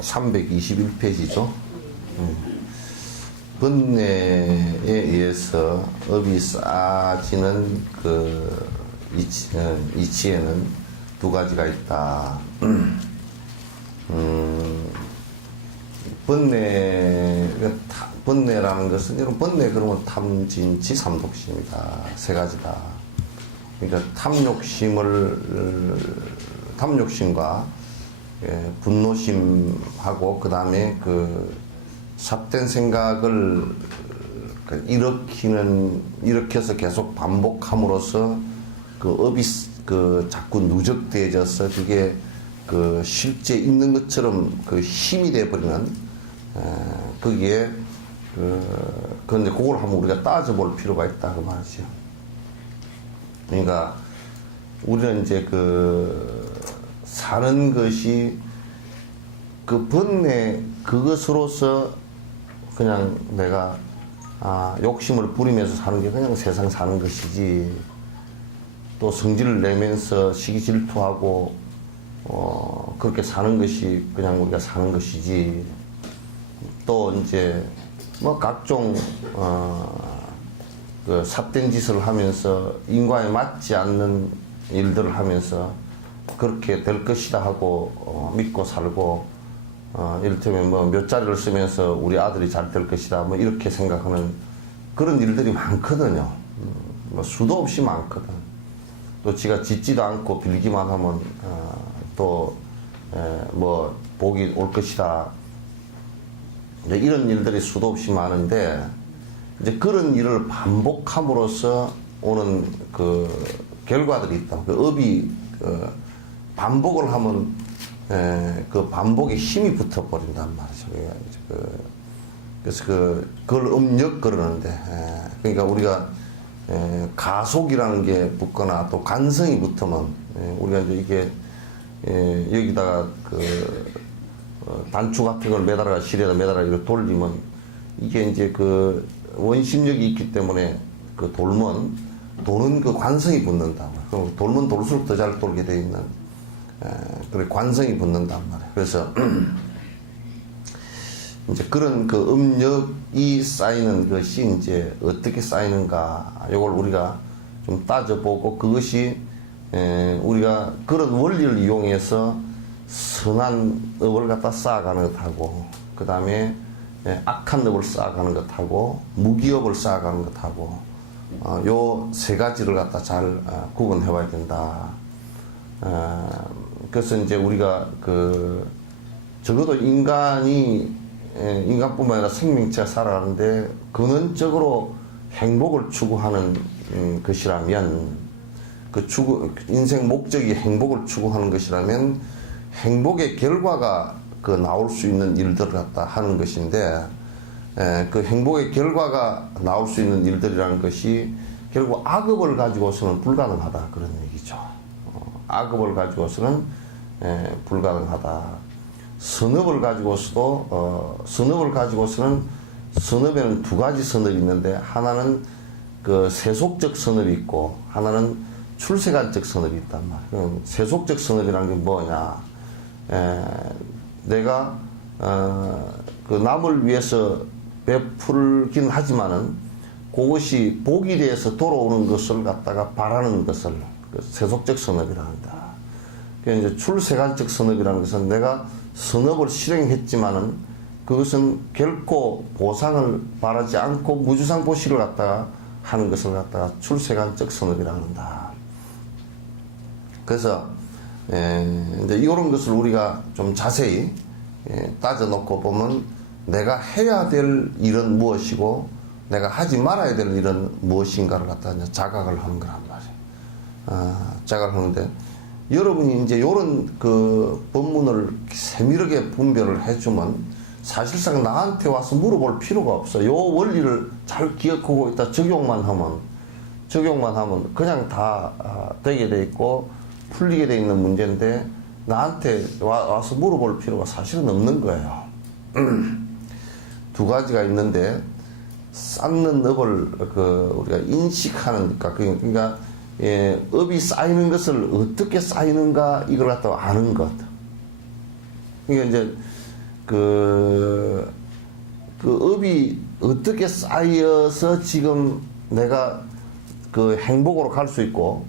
(321페이지죠) 번뇌에 의해서 업이 쌓아지는 그 이치에는 두 가지가 있다. 번뇌라는 것은, 이런 번뇌 그러면 탐진치 삼독심이다. 세 가지다. 그러니까 탐욕심과 분노심하고, 그 다음에 그 삿된 생각을 일으켜서 계속 반복함으로써 그 업이 자꾸 누적되어져서 그게 그 실제 있는 것처럼 그 힘이 돼버리는, 거기에 그런데 그걸 한번 우리가 따져볼 필요가 있다 그 말이죠. 그러니까 우리는 이제 사는 것이 그 번뇌 그것으로서 그냥 내가 욕심을 부리면서 사는 게 그냥 세상 사는 것이지, 또 성질을 내면서 시기 질투하고 그렇게 사는 것이 그냥 우리가 사는 것이지, 또 이제 뭐 각종 그 삿된 짓을 하면서 인과에 맞지 않는 일들을 하면서 그렇게 될 것이다 하고 믿고 살고, 이를테면 뭐 몇 자리를 쓰면서 우리 아들이 잘 될 것이다 뭐 이렇게 생각하는 그런 일들이 많거든요. 뭐 수도 없이 많거든. 또 지가 짓지도 않고 빌기만 하면 또 뭐 복이 올 것이다, 이런 일들이 수도 없이 많은데, 이제 그런 일을 반복함으로써 오는 그 결과들이 있다. 그 업이 반복을 하면 그 반복에 힘이 붙어버린단 말이죠. 그래서 그걸 음력 그러는데, 그러니까 우리가 가속이라는 게 붙거나 또 관성이 붙으면, 우리가 이제 이게 여기다가 단추 같은 걸 매달아 실에다 매달아 이렇게 돌리면, 이게 이제 그 원심력이 있기 때문에 그 도는 그 관성이 붙는다. 그럼 돌면 돌수록 더 잘 돌게 돼 있는, 그래 관성이 붙는단 말이에요. 그래서 이제 그런 그 음력이 쌓이는 것이 이제 어떻게 쌓이는가, 이걸 우리가 좀 따져보고, 그것이 우리가 그런 원리를 이용해서 선한 업을 갖다 쌓아가는 것하고, 그 다음에 악한 업을 쌓아가는 것하고, 무기업을 쌓아가는 것하고, 요 세 가지를 갖다 잘 구분해 봐야 된다. 그래서 이제 우리가 적어도 인간뿐만 아니라 생명체가 살아가는데 근원적으로 행복을 추구하는 것이라면, 인생 목적이 행복을 추구하는 것이라면, 행복의 결과가 나올 수 있는 일들을 갖다 하는 것인데, 그 행복의 결과가 나올 수 있는 일들이라는 것이 결국 악업을 가지고서는 불가능하다, 그런 얘기죠. 악업을 가지고서는 불가능하다. 선업을 가지고서도 선업에는 두 가지 선업이 있는데, 하나는 그 세속적 선업이 있고 하나는 출세간적 선업이 있단 말이에요. 세속적 선업이라는 게 뭐냐, 내가 그 남을 위해서 베풀긴 하지만은 그것이 복이 돼서 돌아오는 것을 갖다가 바라는 것을 세속적 선업이라 한다. 그러니까 이제 출세간적 선업이라는 것은 내가 선업을 실행했지만은 그것은 결코 보상을 바라지 않고 무주상 보시를 갖다가 하는 것을 갖다가 출세간적 선업이라 한다. 그래서 이제 이런 것을 우리가 좀 자세히 따져 놓고 보면, 내가 해야 될 일은 무엇이고 내가 하지 말아야 될 일은 무엇인가를 갖다 이제 자각을 하는 거란 말이에요. 자각을 하는데, 여러분이 이제 이런 그 법문을 세밀하게 분별을 해주면 사실상 나한테 와서 물어볼 필요가 없어. 요 원리를 잘 기억하고 있다 적용만 하면 그냥 다 되게 돼 있고 풀리게 돼 있는 문제인데 나한테 와서 물어볼 필요가 사실은 없는 거예요. 두 가지가 있는데 쌓는 업을 우리가 인식하는가 그러니까 업이 쌓이는 것을 어떻게 쌓이는가 이걸 갖다가 아는 것. 그러니까 이제 그 업이 어떻게 쌓여서 지금 내가 그 행복으로 갈 수 있고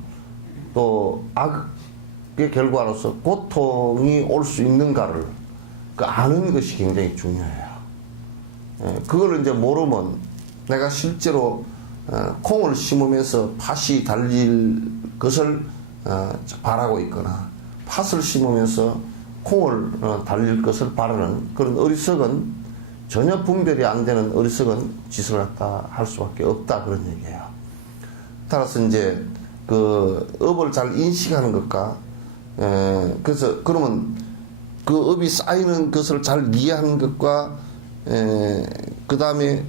또 악의 결과로서 고통이 올 수 있는가를 아는 것이 굉장히 중요해요. 그걸 이제 모르면 내가 실제로 콩을 심으면서 팥이 달릴 것을 바라고 있거나 팥을 심으면서 콩을 달릴 것을 바라는 그런 어리석은 전혀 분별이 안 되는 어리석은 짓을 갖다 할 수밖에 없다 그런 얘기예요. 따라서 이제 그 업을 잘 인식하는 것과 그래서 그러면 그 업이 쌓이는 것을 잘 이해하는 것과 그 다음에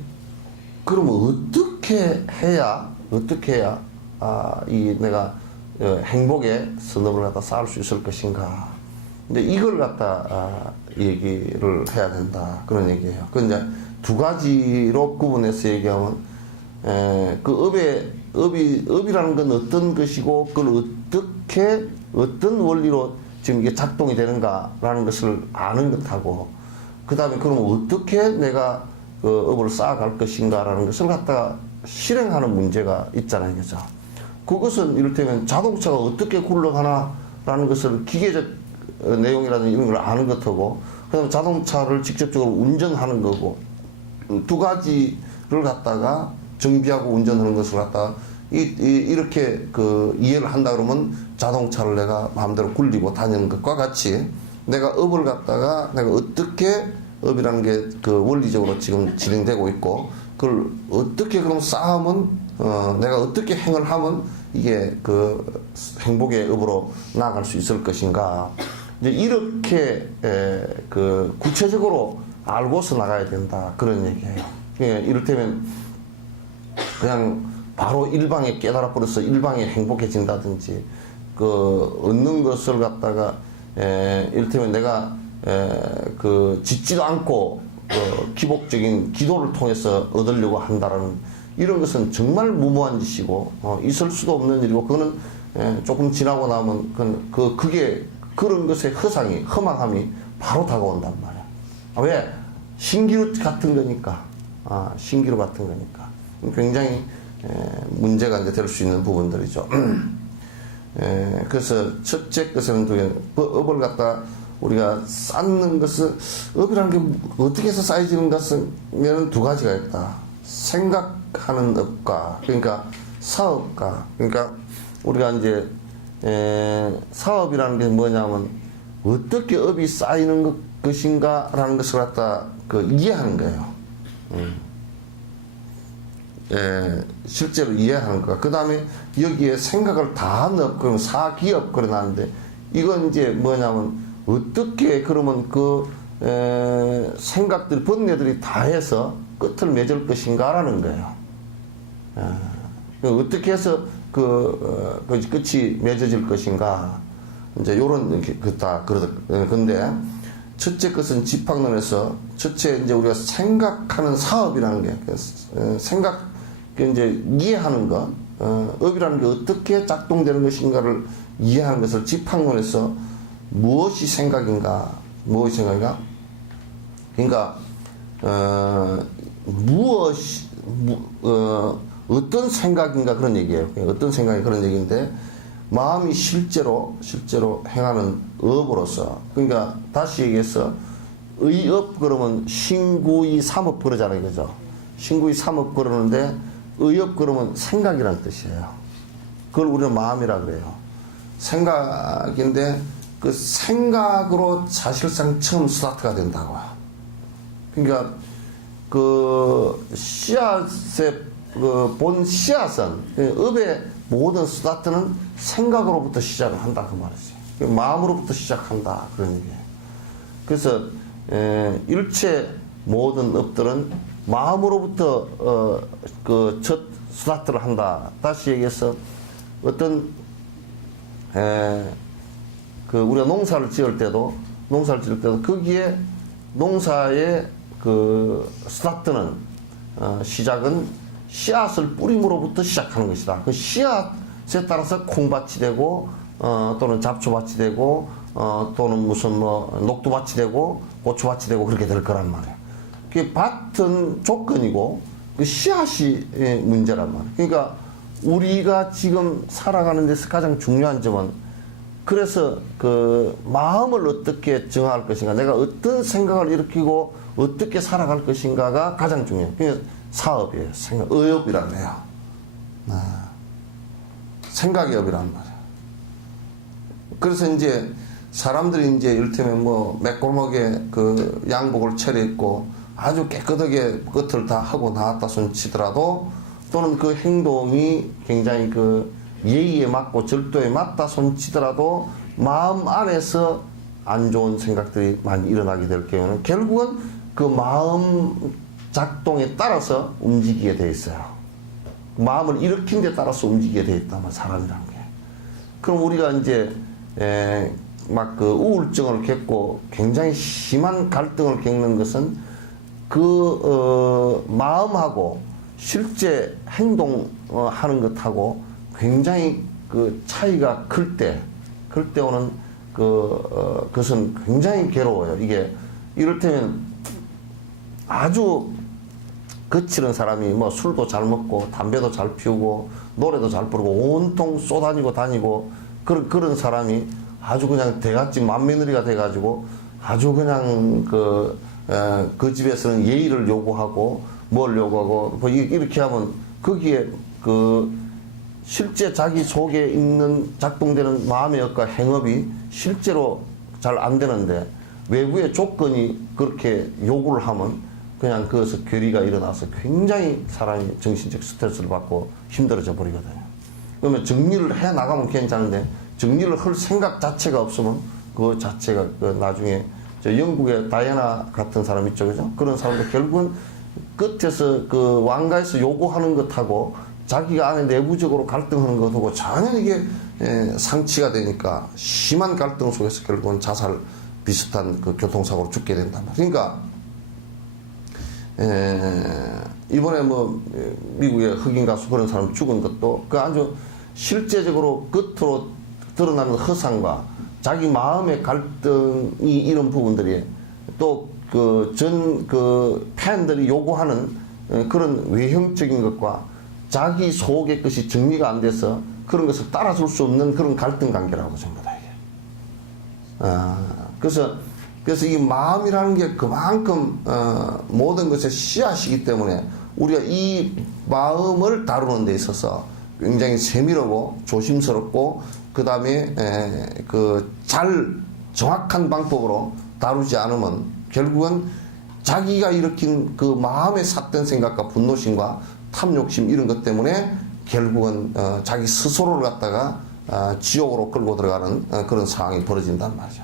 그러면 어떻게 해야 이 내가 행복의 선업을 갖다 쌓을 수 있을 것인가. 근데 이걸 갖다 얘기를 해야 된다 그런 얘기예요. 그 이제 두 가지로 구분해서 얘기하면 그 업이라는 건 어떤 것이고 그걸 어떻게 어떤 원리로 지금 이게 작동이 되는가라는 것을 아는 것하고 그 다음에 그러면 어떻게 내가 그 업을 쌓아갈 것인가라는 것을 갖다가 실행하는 문제가 있잖아요. 그죠? 그것은 이를테면 자동차가 어떻게 굴러가나라는 것을 기계적 내용이라든지 이런 걸 아는 것하고 그 다음에 자동차를 직접적으로 운전하는 거고 두 가지를 갖다가 정비하고 운전하는 것을 갖다가 이렇게 그 이해를 한다 그러면 자동차를 내가 마음대로 굴리고 다니는 것과 같이 내가 업을 갖다가 내가 어떻게 업이라는 게 그 원리적으로 지금 진행되고 있고 그걸 어떻게 그럼 쌓으면 내가 어떻게 행을 하면 이게 그 행복의 업으로 나아갈 수 있을 것인가 이제 이렇게 그 구체적으로 알고서 나가야 된다 그런 얘기예요. 이를테면 그냥 바로 일방에 깨달아 버려서 일방에 행복해진다든지 그 얻는 것을 갖다가 이를테면 내가 그 짓지도 않고 기복적인 기도를 통해서 얻으려고 한다라는 이런 것은 정말 무모한 짓이고 있을 수도 없는 일이고 그거는 조금 지나고 나면 그게 그런 것의 허망함이 바로 다가온단 말이야. 왜? 신기루 같은 거니까. 신기루 같은 거니까. 굉장히 문제가 이제 될 수 있는 부분들이죠. 그래서 첫째 것은 업을 갖다 우리가 쌓는 것은 업이라는 게 어떻게 해서 쌓여지는 것은 두 가지가 있다. 생각하는 업과 그러니까 사업과 그러니까 우리가 이제 사업이라는 게 뭐냐면 어떻게 업이 쌓이는 것인가라는 것을 갖다 이해하는 거예요. 실제로 이해하는 거. 그 다음에 여기에 생각을 다 넣고 그러면 사기업 그러는데 이건 이제 뭐냐면 어떻게 그러면 그 생각들 번뇌들이 다 해서 끝을 맺을 것인가라는 거예요. 어떻게 해서 끝이 맺어질 것인가 이제 요런 그다 근데 첫째 것은 집학론에서 첫째 이제 우리가 생각하는 사업이라는 게 생각 이제 이해하는 것 업이라는 게 어떻게 작동되는 것인가를 이해하는 것을 집학론에서 무엇이 생각인가 그러니까 어떤 생각인가 그런 얘기예요. 어떤 생각이 그런 얘기인데 마음이 실제로 행하는 업으로서 그러니까 다시 얘기해서 의업 그러면 신구의 삼업 그러잖아요. 그죠? 신구의 삼업 그러는데 의업 그러면 생각이라는 뜻이에요. 그걸 우리는 마음이라 그래요. 생각인데 그 생각으로 사실상 처음 스타트가 된다고. 그러니까 그 씨앗의 본 씨앗은 업의 모든 스타트는 생각으로부터 시작을 한다 그 말이지. 마음으로부터 시작한다 그런 얘기예요. 그래서 일체 모든 업들은 마음으로부터 그 첫 스타트를 한다. 다시 얘기해서 어떤 그 우리가 농사를 지을 때도 거기에 농사의 그 스타트는 시작은 씨앗을 뿌림으로부터 시작하는 것이다. 그 씨앗에 따라서 콩밭이 되고 또는 잡초밭이 되고 또는 무슨 뭐 녹두밭이 되고 고추밭이 되고 그렇게 될 거란 말이야. 그 밭은 조건이고 그 씨앗이 문제란 말이야. 그러니까 우리가 지금 살아가는 데서 가장 중요한 점은 그래서 그 마음을 어떻게 정할 것인가, 내가 어떤 생각을 일으키고 어떻게 살아갈 것인가가 가장 중요해요. 그게 사업이에요. 의업이란 거예요. 생각의 업이란 말이에요. 그래서 이제 사람들이 이제 이를테면 뭐 맥골목에 그 양복을 차려입고 아주 깨끗하게 끝을 다 하고 나왔다 손 치더라도 또는 그 행동이 굉장히 그 예의에 맞고 절도에 맞다 손 치더라도 마음 안에서 안 좋은 생각들이 많이 일어나게 될 경우는 결국은 그 마음 작동에 따라서 움직이게 돼 있어요. 마음을 일으킨 데 따라서 움직이게 돼 있다면 사람이란 게. 그럼 우리가 이제 막 그 우울증을 겪고 굉장히 심한 갈등을 겪는 것은 그 마음하고 실제 행동하는 것하고 굉장히 그 차이가 클 때 오는 그것은 굉장히 괴로워요. 이게 이를테면 아주 거칠은 사람이 뭐 술도 잘 먹고 담배도 잘 피우고 노래도 잘 부르고 온통 쏘다니고 다니고 그런 사람이 아주 그냥 대갓집 맏며느리가 돼가지고 아주 그냥 그 집에서는 예의를 요구하고 뭘 요구하고 뭐 이렇게 하면 거기에 그 실제 자기 속에 있는 작동되는 마음의 업과 행업이 실제로 잘 안 되는데 외부의 조건이 그렇게 요구를 하면 그냥 그것에서 괴리가 일어나서 굉장히 사람이 정신적 스트레스를 받고 힘들어져 버리거든요. 그러면 정리를 해 나가면 괜찮은데 정리를 할 생각 자체가 없으면 그 자체가 그 나중에 저 영국의 다이애나 같은 사람 있죠, 그죠? 그런 사람도 결국은 끝에서 그 왕가에서 요구하는 것하고 자기가 안에 내부적으로 갈등하는 것하고 전혀 이게 상치가 되니까 심한 갈등 속에서 결국은 자살 비슷한 그 교통사고로 죽게 된단 말이에요. 그러니까 이번에 뭐 미국의 흑인 가수 그런 사람 죽은 것도 그 아주 실제적으로 끝으로 드러나는 허상과 자기 마음의 갈등이 이런 부분들이 또 그 팬들이 요구하는 그런 외형적인 것과 자기 속의 것이 정리가 안 돼서 그런 것을 따라줄 수 없는 그런 갈등 관계라고 전부 다 이게. 그래서 이 마음이라는 게 그만큼 모든 것의 씨앗이기 때문에 우리가 이 마음을 다루는 데 있어서 굉장히 세밀하고 조심스럽고 그 다음에 잘 정확한 방법으로 다루지 않으면 결국은 자기가 일으킨 그 마음에 삿된 생각과 분노심과 탐욕심 이런 것 때문에 결국은 자기 스스로를 갖다가 지옥으로 끌고 들어가는 그런 상황이 벌어진단 말이죠.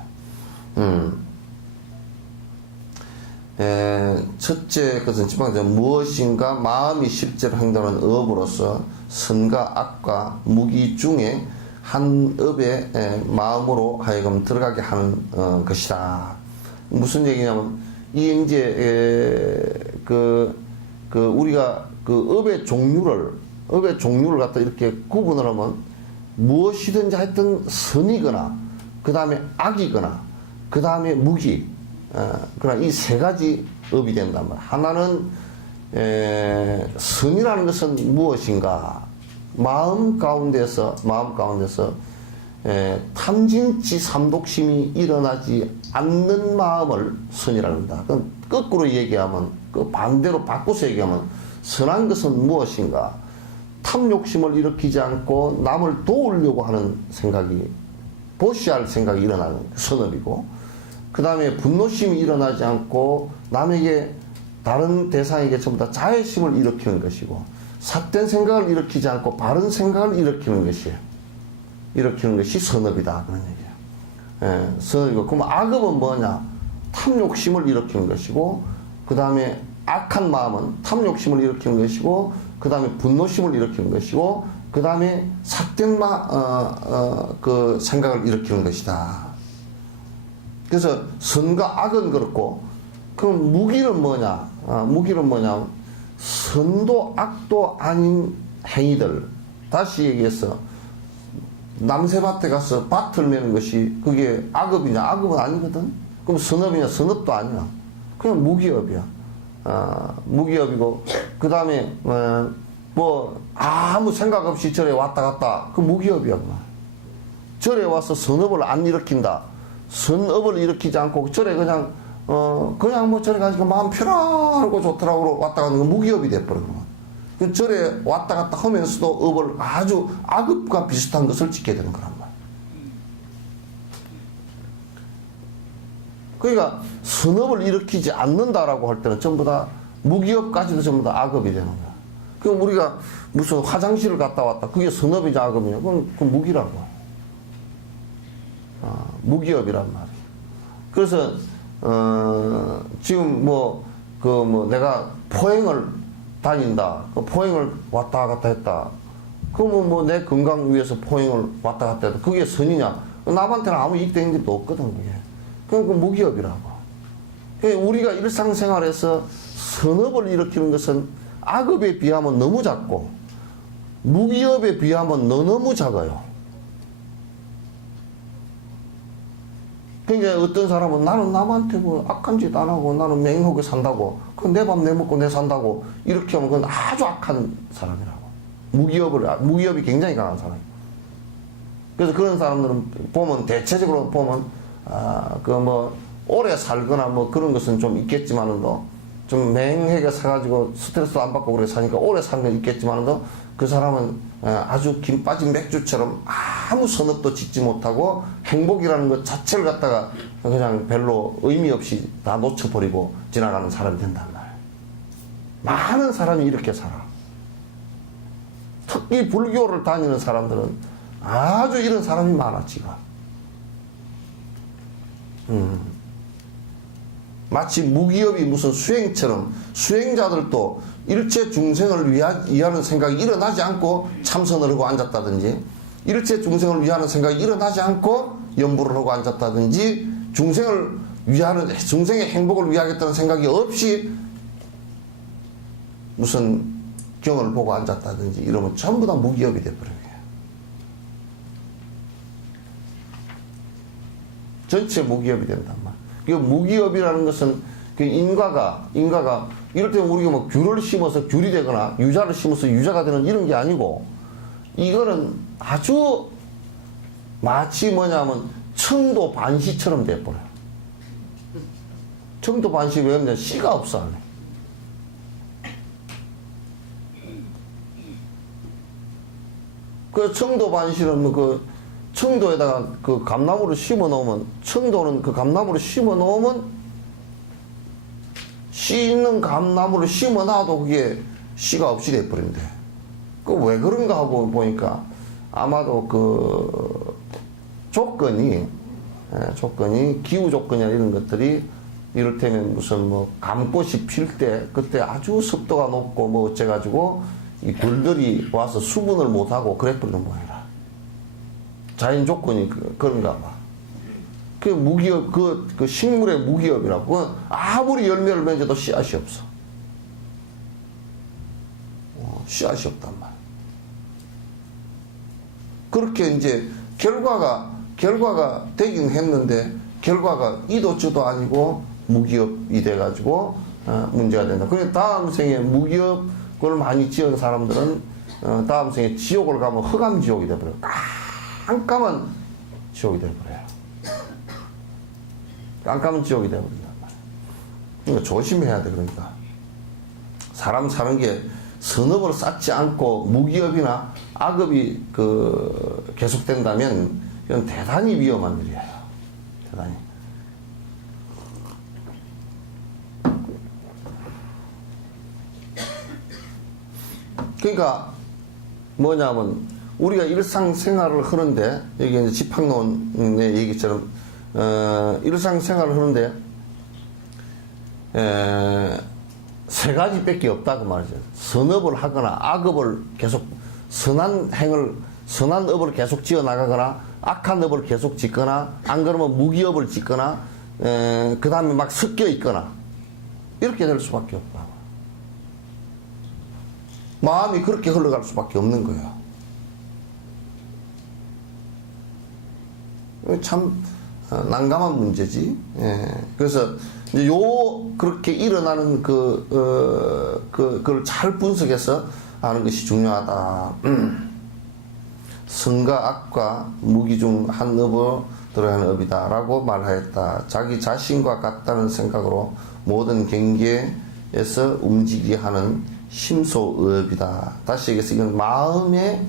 첫째 것은 지방적으로 무엇인가 마음이 실제로 행동하는 업으로서 선과 악과 무기 중에 한 업의 마음으로 하여금 들어가게 하는 것이다. 무슨 얘기냐면 이 이제 우리가 그 업의 종류를 갖다 이렇게 구분을 하면 무엇이든지 하여튼 선이거나 그 다음에 악이거나 그 다음에 무기 그러나 이 세 가지 업이 된단 말이야. 하나는 선이라는 것은 무엇인가? 마음 가운데서 탐진치 삼독심이 일어나지 않는 마음을 선이라고 합니다. 그럼 거꾸로 얘기하면 그 반대로 바꿔서 얘기하면 선한 것은 무엇인가? 탐욕심을 일으키지 않고 남을 도우려고 하는 생각이 보시할 생각이 일어나는 선업이고 그 다음에 분노심이 일어나지 않고 남에게 다른 대상에게 전부 다 자애심을 일으키는 것이고 삿된 생각을 일으키지 않고 바른 생각을 일으키는 것이 선업이다 그런 얘기예요. 선업이고 그럼 악업은 뭐냐? 탐욕심을 일으키는 것이고, 그 다음에 악한 마음은 탐욕심을 일으키는 것이고, 그 다음에 분노심을 일으키는 것이고, 그 다음에 삭된 그 생각을 일으키는 것이다. 그래서 선과 악은 그렇고, 그럼 무기는 뭐냐? 무기는 뭐냐? 선도 악도 아닌 행위들. 다시 얘기해서 남새밭에 가서 밭을 매는 것이 그게 악업이냐? 악업은 아니거든. 그럼 선업이냐? 선업도 아니야. 그냥 무기업이야. 무기업이고, 그 다음에 뭐 아무 생각 없이 절에 왔다 갔다. 그 무기업이야. 그만. 절에 와서 선업을 안 일으킨다. 선업을 일으키지 않고 절에 그냥 뭐 절에 가니까 마음 편안하고 좋더라고 왔다 가는 건 무기업이 돼버려. 그 절에 왔다 갔다 하면서도 업을 아주 악업과 비슷한 것을 짓게 되는 거란 말이야. 그러니까 선업을 일으키지 않는다라고 할 때는 전부 다 무기업까지도 전부 다 악업이 되는 거야. 그럼 우리가 무슨 화장실을 갔다 왔다. 그게 선업이냐 악업이냐. 그건 무기라고. 무기업이란 말이야. 그래서 지금 내가 포행을 다닌다. 포행을 왔다 갔다 했다. 그러면 뭐 내 건강 위해서 포행을 왔다 갔다 했다. 그게 선이냐? 남한테는 아무 이익되는 것도 없거든, 그게. 그건 그 무기업이라고. 우리가 일상생활에서 선업을 일으키는 것은 악업에 비하면 너무 작고, 무기업에 비하면 너무 작아요. 그러니까 어떤 사람은 나는 남한테 뭐 악한 짓 안 하고 나는 맹하게 산다고, 그 내 밥 내 먹고 내 산다고 이렇게 하면 그건 아주 악한 사람이라고. 무기업이 굉장히 강한 사람. 그래서 그런 사람들은 보면 대체적으로 보면 오래 살거나 뭐 그런 것은 좀 있겠지만은도 좀 맹하게 사가지고 스트레스도 안 받고 그렇게 사니까 오래 사는 건 있겠지만은도 그 사람은 아주 김 빠진 맥주처럼 아무 선업도 짓지 못하고 행복이라는 것 자체를 갖다가 그냥 별로 의미 없이 다 놓쳐버리고 지나가는 사람이 된단 말이에요. 많은 사람이 이렇게 살아. 특히 불교를 다니는 사람들은 아주 이런 사람이 많아, 지금. 마치 무기업이 무슨 수행처럼 수행자들도 일체 중생을 위하는 생각이 일어나지 않고 참선을 하고 앉았다든지, 일체 중생을 위하는 생각이 일어나지 않고 연부를 하고 앉았다든지, 중생의 행복을 위하겠다는 생각이 없이 무슨 경을 보고 앉았다든지 이러면 전부 다 무기업이 돼버려요. 전체 무기업이 된단 말이에요. 그 무기업이라는 것은 그 인가가 이럴 때 우리가 뭐 귤을 심어서 귤이 되거나 유자를 심어서 유자가 되는 이런 게 아니고, 이거는 아주 마치 뭐냐면 청도 반시처럼 돼버려요. 청도 반시 왜 그러냐? 씨가 없어 안에. 그 청도 반시는 그 청도에다가 그 감나무를 심어 놓으면, 청도는 그 감나무를 심어 놓으면 씨 있는 감나무를 심어 놔도 그게 씨가 없이 돼버린대. 그 왜 그런가 하고 보니까 아마도 그 조건이 기후 조건이나 이런 것들이, 이를테면 무슨 뭐 감꽃이 필 때 그때 아주 습도가 높고 뭐 어째가지고 이 굴들이 와서 수분을 못하고 그랬던 모양이라. 자연 조건이 그런가 봐. 그 무기업, 그 식물의 무기업이라고. 아무리 열매를 맺어도 씨앗이 없어. 씨앗이 없단 말이야. 그렇게 이제 결과가 되긴 했는데, 결과가 이도저도 아니고 무기업이 돼가지고 문제가 된다. 그래서 다음 생에 무기업을 많이 지은 사람들은 다음 생에 지옥을 가면 흑암지옥이 돼버려요. 깜깜한 지옥이 돼버려요. 깜깜한 지옥이 돼버린단 말이에요. 그러니까 조심해야 돼. 그러니까 사람 사는 게 선업을 쌓지 않고 무기업이나 악업이 계속된다면 이건 대단히 위험한 일이에요. 대단히. 그러니까 뭐냐면 우리가 일상생활을 하는데, 여기 이제 집합론의 얘기처럼 일상생활을 하는데 세 가지밖에 없다고 말이죠. 선업을 하거나 악업을 계속 선한 업을 계속 지어 나가거나 악한 업을 계속 짓거나 안 그러면 무기업을 짓거나 그 다음에 막 섞여 있거나 이렇게 될 수밖에 없다. 마음이 그렇게 흘러갈 수밖에 없는 거예요. 참 난감한 문제지. 그래서 이제 그렇게 일어나는 그걸 잘 분석해서 아는 것이 중요하다. 선과 악과 무기 중 한 업으로 들어가는 업이다라고 말하였다. 자기 자신과 같다는 생각으로 모든 경계에서 움직이게 하는 심소업이다. 다시 얘기해서 이건 마음의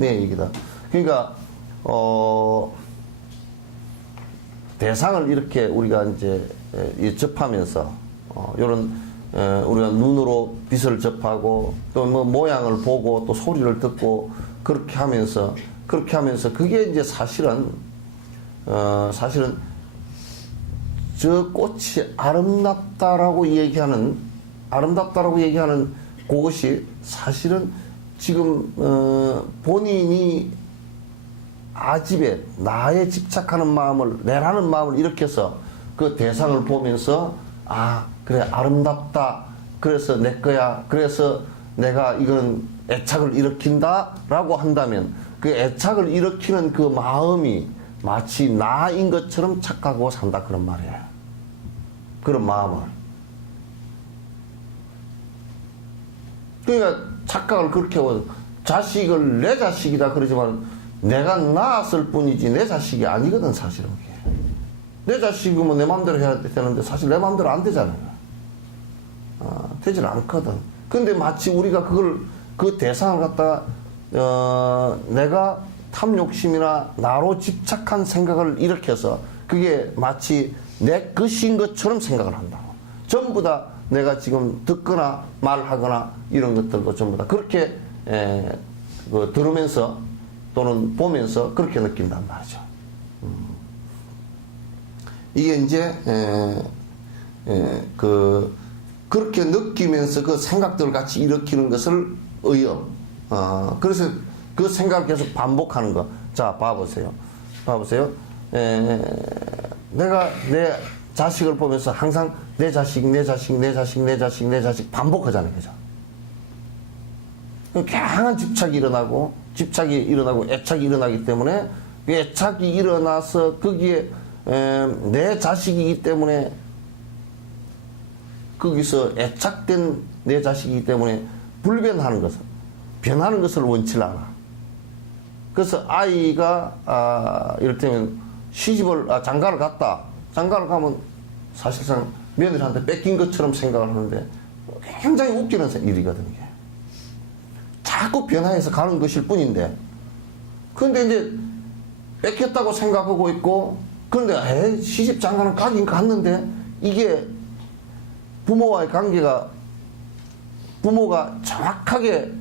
얘기다. 그러니까 대상을 이렇게 우리가 이제 접하면서 이런 우리가 눈으로 빛을 접하고 또 뭐 모양을 보고 또 소리를 듣고 그렇게 하면서 그게 이제 사실은 저 꽃이 아름답다라고 얘기하는 그것이 사실은 지금 본인이 아집에 나에 집착하는 마음을 내라는 마음을 일으켜서 그 대상을 보면서 그래 아름답다 그래서 내 거야 그래서 내가 이건 애착을 일으킨다라고 한다면 그 애착을 일으키는 그 마음이 마치 나인 것처럼 착각하고 산다 그런 말이에요. 그런 마음을. 그러니까 착각을 그렇게 하고 자식을 내 자식이다 그러지만 내가 낳았을 뿐이지 내 자식이 아니거든 사실은. 내 자식이면 내 마음대로 해야 되는데 사실 내 마음대로 안 되잖아요. 되질 않거든. 근데 마치 우리가 그 대상을 갖다가 내가 탐욕심이나 나로 집착한 생각을 일으켜서 그게 마치 내 것인 것처럼 생각을 한다고. 전부 다 내가 지금 듣거나 말하거나 이런 것들도 전부 다 그렇게 들으면서 또는 보면서 그렇게 느낀단 말이죠. 이게 이제 그렇게 느끼면서 그 생각들을 같이 일으키는 것을 의업. 그래서 그 생각을 계속 반복하는 거. 자, 봐보세요. 내가 내 자식을 보면서 항상 내 자식 반복하잖아요. 그죠? 강한 집착이 일어나고 애착이 일어나기 때문에 애착이 일어나서 거기에 내 자식이기 때문에 거기서 애착된 내 자식이기 때문에 변하는 것을 원치 않아. 그래서 아이가 이를테면 장가를 갔다. 장가를 가면 사실상 며느리한테 뺏긴 것처럼 생각을 하는데 굉장히 웃기는 일이거든요. 자꾸 변화해서 가는 것일 뿐인데 그런데 이제 뺏겼다고 생각하고 있고 그런데 시집 장가는 가긴 갔는데 이게 부모와의 관계가 부모가 정확하게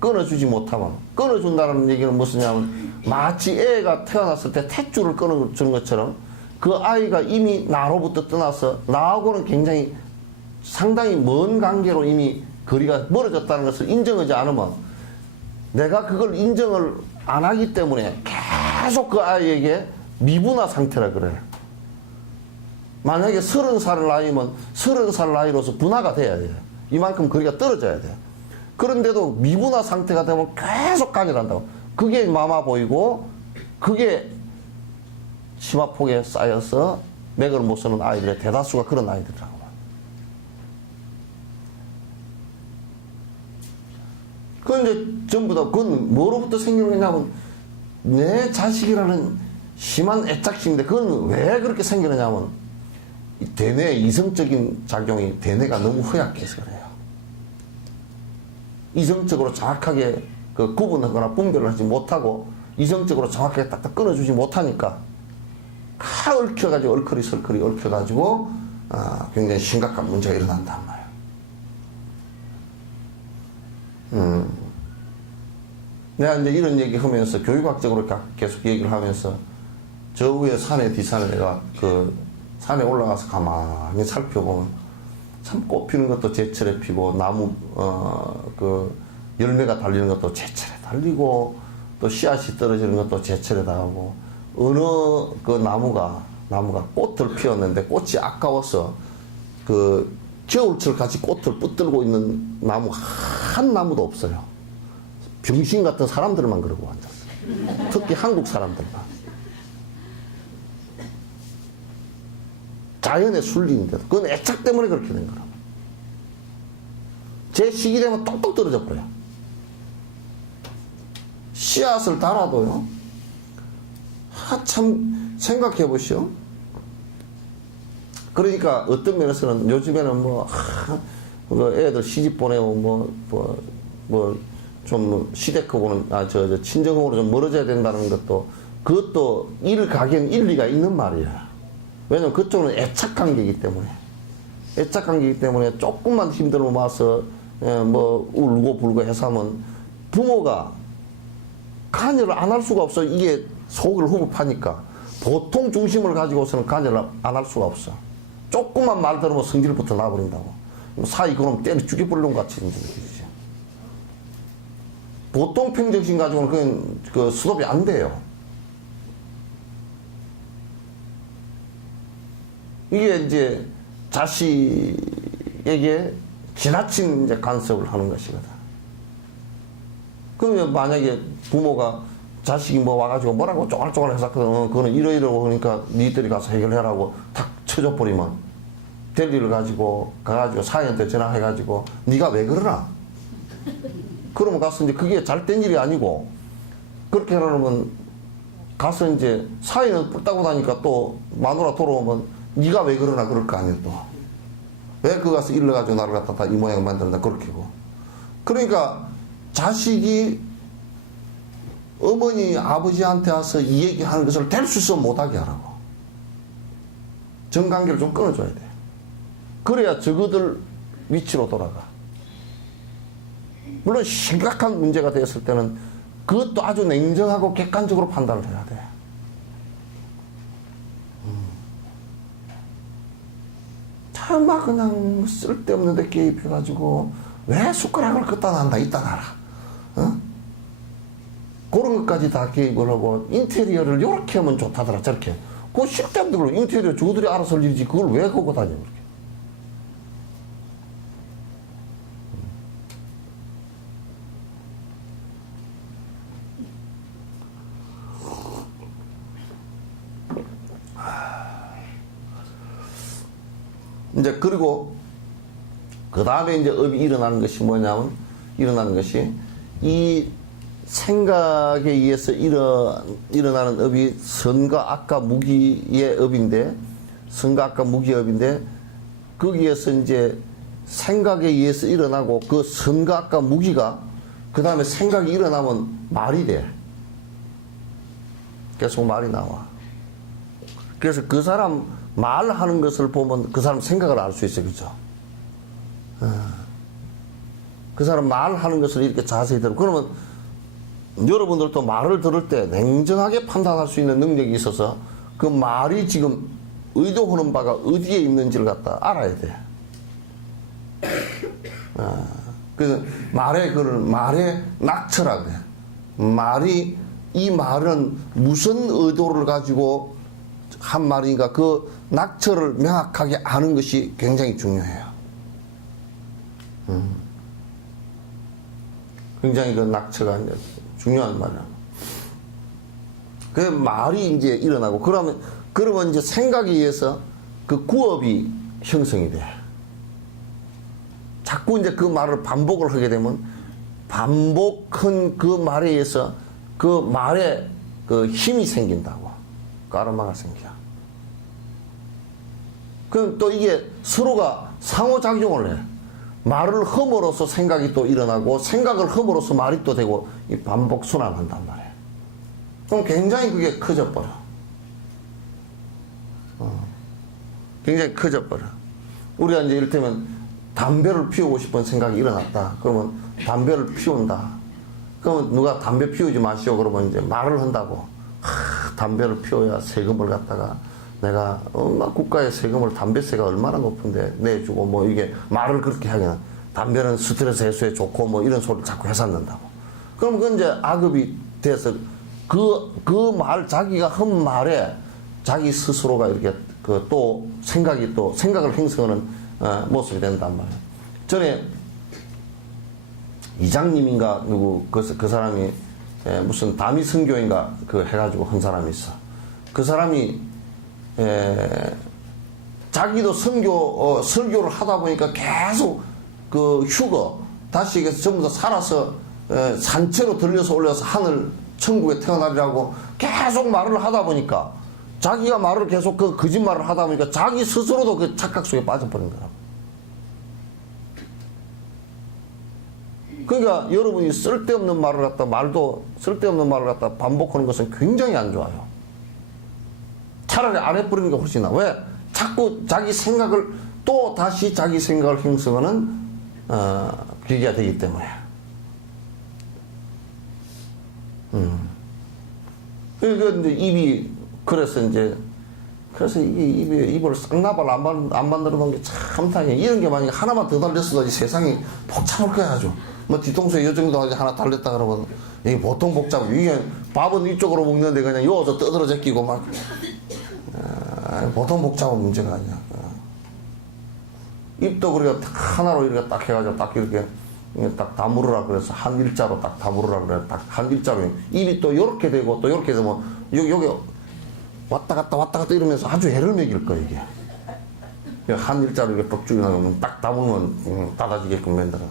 끊어주지 못하면 끊어준다는 얘기는 무엇이냐면 마치 애가 태어났을 때 탯줄을 끊어주는 것처럼 그 아이가 이미 나로부터 떠나서 나하고는 굉장히 상당히 먼 관계로 이미 거리가 멀어졌다는 것을 인정하지 않으면 내가 그걸 인정을 안 하기 때문에 계속 그 아이에게 미분화 상태라 그래요. 만약에 30살을 나이면 30살 나이로서 분화가 돼야 돼요. 이만큼 거리가 떨어져야 돼요. 그런데도 미분화 상태가 되면 계속 간이란다고. 그게 마마 보이고 그게 치마폭에 쌓여서 맥을 못 쓰는 아이들의 대다수가 그런 아이들이라고. 그건 이제 전부 다 그건 뭐로부터 생기는 거냐면 내 자식이라는 심한 애착심인데 그건 왜 그렇게 생기느냐면 대뇌의 이성적인 작용이 대뇌가 너무 허약해서 그래요. 이성적으로 정확하게 그 구분하거나 분별을 하지 못하고 이성적으로 정확하게 딱딱 끊어주지 못하니까 다 얽혀가지고 얼커리 얽혀가지고 굉장히 심각한 문제가 일어난단 말이에요. 내가 이제 이런 얘기 하면서 교육학적으로 계속 얘기를 하면서 저 위에 산에 뒷산에 내가 그 산에 올라가서 가만히 살펴보면 참 꽃 피는 것도 제철에 피고 나무 그 열매가 달리는 것도 제철에 달리고 또 씨앗이 떨어지는 것도 제철에 나오고 어느 그 나무가 꽃을 피웠는데 꽃이 아까워서 그 겨울철 같이 꽃을 붙들고 있는 나무 한 나무도 없어요. 병신 같은 사람들만 그러고 앉았어요. 특히 한국 사람들만. 자연의 순리인데도 그건 애착 때문에 그렇게 된 거라고. 제 시기 되면 똑똑 떨어져 버려요. 씨앗을 달아도요. 참 생각해 보시오. 그러니까 어떤 면에서는 요즘에는 애들 시집 보내고 좀 시댁하고는 친정으로 좀 멀어져야 된다는 것도 그것도 일 가게는 일리가 있는 말이야. 왜냐면 그쪽은 애착 관계이기 때문에 조금만 힘들면 와서 울고 불고 해서 하면 부모가 관여를 안 할 수가 없어. 이게 속을 후급하니까 보통 중심을 가지고서는 관여를 안 할 수가 없어. 조금만 말 들으면 성질부터 나버린다고. 사이 그럼 때려 죽여버리는 것 같이 느끼지. 보통 평정심 가지고는 그건 그 수습이 안 돼요. 이게 이제 자식에게 지나친 이제 간섭을 하는 것이거든. 그러면 만약에 부모가 자식이 와가지고 뭐라고 쪼갈쪼갈 했었거든. 그거는 이러이러고 그러니까 니들이 가서 해결해라고 탁 쳐줘버리면 될 일을 가가지고 사회한테 전화해가지고 네가 왜 그러나? 그러면 가서 이제 그게 잘된 일이 아니고 그렇게 하려면 가서 이제 사회는 뿔따고 나니까 또 마누라 돌아오면 네가 왜 그러나 그럴 거 아니에요 또. 왜 그거 가서 일러가지고 나를 갖다 다 이 모양 만들었나 그렇게고. 그러니까 자식이 어머니 아버지한테 와서 이 얘기하는 것을 될 수 있으면 못하게 하라고. 정관계를 좀 끊어줘야 돼. 그래야 저거들 위치로 돌아가. 물론 심각한 문제가 되었을 때는 그것도 아주 냉정하고 객관적으로 판단을 해야 돼. 막 그냥 쓸데없는 데 개입해가지고 왜 숟가락을 걷다 놔 이따 놔라. 그런 것까지 다 개입을 하고 인테리어를 이렇게 하면 좋다더라 저렇게. 그거 쓸데없는 걸로 인테리어 저들이 알아서 할 일이지 그걸 왜 하고 다녀 그렇게. 이제 그리고 그 다음에 이제 업이 일어나는 것이 뭐냐면 이 생각에 의해서 일어나는 업이 선과 악과 무기의 업인데 거기에서 이제 생각에 의해서 일어나고 그 선과 악과 무기가 그 다음에 생각이 일어나면 말이 돼. 계속 말이 나와. 그래서 그 사람 말하는 것을 보면 그 사람 생각을 알 수 있어요. 그죠? 그 사람 말하는 것을 이렇게 자세히 들어. 그러면 여러분들도 말을 들을 때 냉정하게 판단할 수 있는 능력이 있어서 그 말이 지금 의도하는 바가 어디에 있는지를 갖다 알아야 돼. 그래서 말의 낙처라 그래. 이 말은 무슨 의도를 가지고 한 말인가 그 낙처를 명확하게 아는 것이 굉장히 중요해요. 굉장히 그 낙처가 중요한 말이야. 그 말이 이제 일어나고 그러면 이제 생각에 의해서 그 구업이 형성이 돼. 자꾸 이제 그 말을 반복을 하게 되면 반복한 그 말에 의해서 그 말에 그 힘이 생긴다고. 까르마가 생겨. 그럼 또 이게 서로가 상호작용을 해. 말을 함으로써 생각이 또 일어나고 생각을 함으로써 말이 또 되고 이 반복 순환한단 말이에요. 그럼 굉장히 그게 커져버려. 굉장히 커져버려. 우리가 이제 이를테면 담배를 피우고 싶은 생각이 일어났다. 그러면 담배를 피운다. 그러면 누가 담배 피우지 마시오. 그러면 이제 말을 한다고. 담배를 피워야 세금을 갖다가 내가 막 국가의 세금을 담배세가 얼마나 높은데 내주고 뭐 이게 말을 그렇게 하면 담배는 스트레스 해소에 좋고 뭐 이런 소리를 자꾸 해삼는다고. 그럼 그건 이제 악업이 돼서 그 말 자기가 한 말에 자기 스스로가 이렇게 그 또 생각을 형성하는 모습이 된단 말이에요. 전에 이장님인가 누구 그 사람이 무슨 다미 선교인가 그 해가지고 한 사람이 있어. 그 사람이 자기도 설교를 하다 보니까 계속 그 휴거 다시 이게 전부 다 살아서 산채로 들려서 올려서 하늘 천국에 태어나리라고 계속 말을 하다 보니까 자기가 말을 계속 그 거짓말을 하다 보니까 자기 스스로도 그 착각 속에 빠져버린 거라고. 그러니까 여러분이 쓸데없는 말을 쓸데없는 말을 갖다 반복하는 것은 굉장히 안 좋아요. 차라리 안 해버리는 게 훨씬 나아. 왜? 자꾸 자기 생각을 또 다시 자기 생각을 형성하는 계기가 되기 때문에. 그러니까 이제 입이 그래서 이게 입을 쌍나발 안 만들어 놓은 게 참 다행이야. 이런 게 만약에 하나만 더 달렸어도 이 세상이 복잡할 거야 아주. 뭐 뒤통수에 요 정도 하나 달렸다 그러면 이게 보통 복잡해. 이게 밥은 이쪽으로 먹는데 그냥 요어서 떠들어 제끼고 막 보통 복잡한 문제가 아니야. 입도 그렇게 하나로 이렇게 딱 해가지고 딱 이렇게 딱 다무르라 그래서 한 일자로 딱 다무르라 그래. 딱 한 일자로 입이 또 요렇게 되고 또 요렇게 되면 여기 왔다 갔다 이러면서 아주 애를 먹일 거야 이게. 한 일자로 이렇게 뻑죽이 나면 딱 다물면 닫아지게끔 만들어.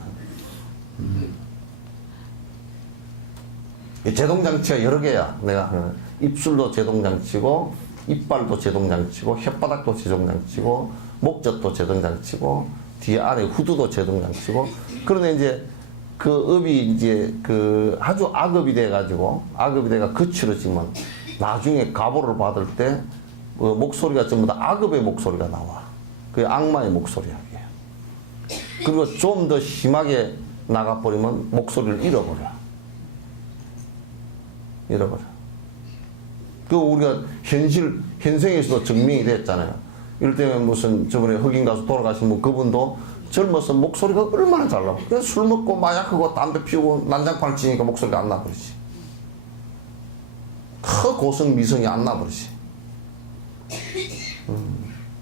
제동장치가 여러 개야. 내가 입술도 제동장치고 이빨도 제동장치고 혓바닥도 제동장치고 목젖도 제동장치고 뒤에 안에 후두도 제동장치고. 그런데 이제 그 업이 이제 그 아주 악업이 돼가지고 악업이 돼가 거칠어지면 나중에 가보를 받을 때 목소리가 전부 다 악업의 목소리가 나와. 그게 악마의 목소리야. 그게. 그리고 좀 더 심하게 나가버리면 목소리를 잃어버려. 그 우리가 현생에서도 증명이 됐잖아요. 이럴 때는 무슨 저번에 흑인 가수 돌아가신 분 그분도 젊어서 목소리가 얼마나 잘 나와. 그래서 술 먹고 마약하고 담배 피우고 난장판을 치니까 목소리가 안 나버리지. 고성 미성이 안 나버리지.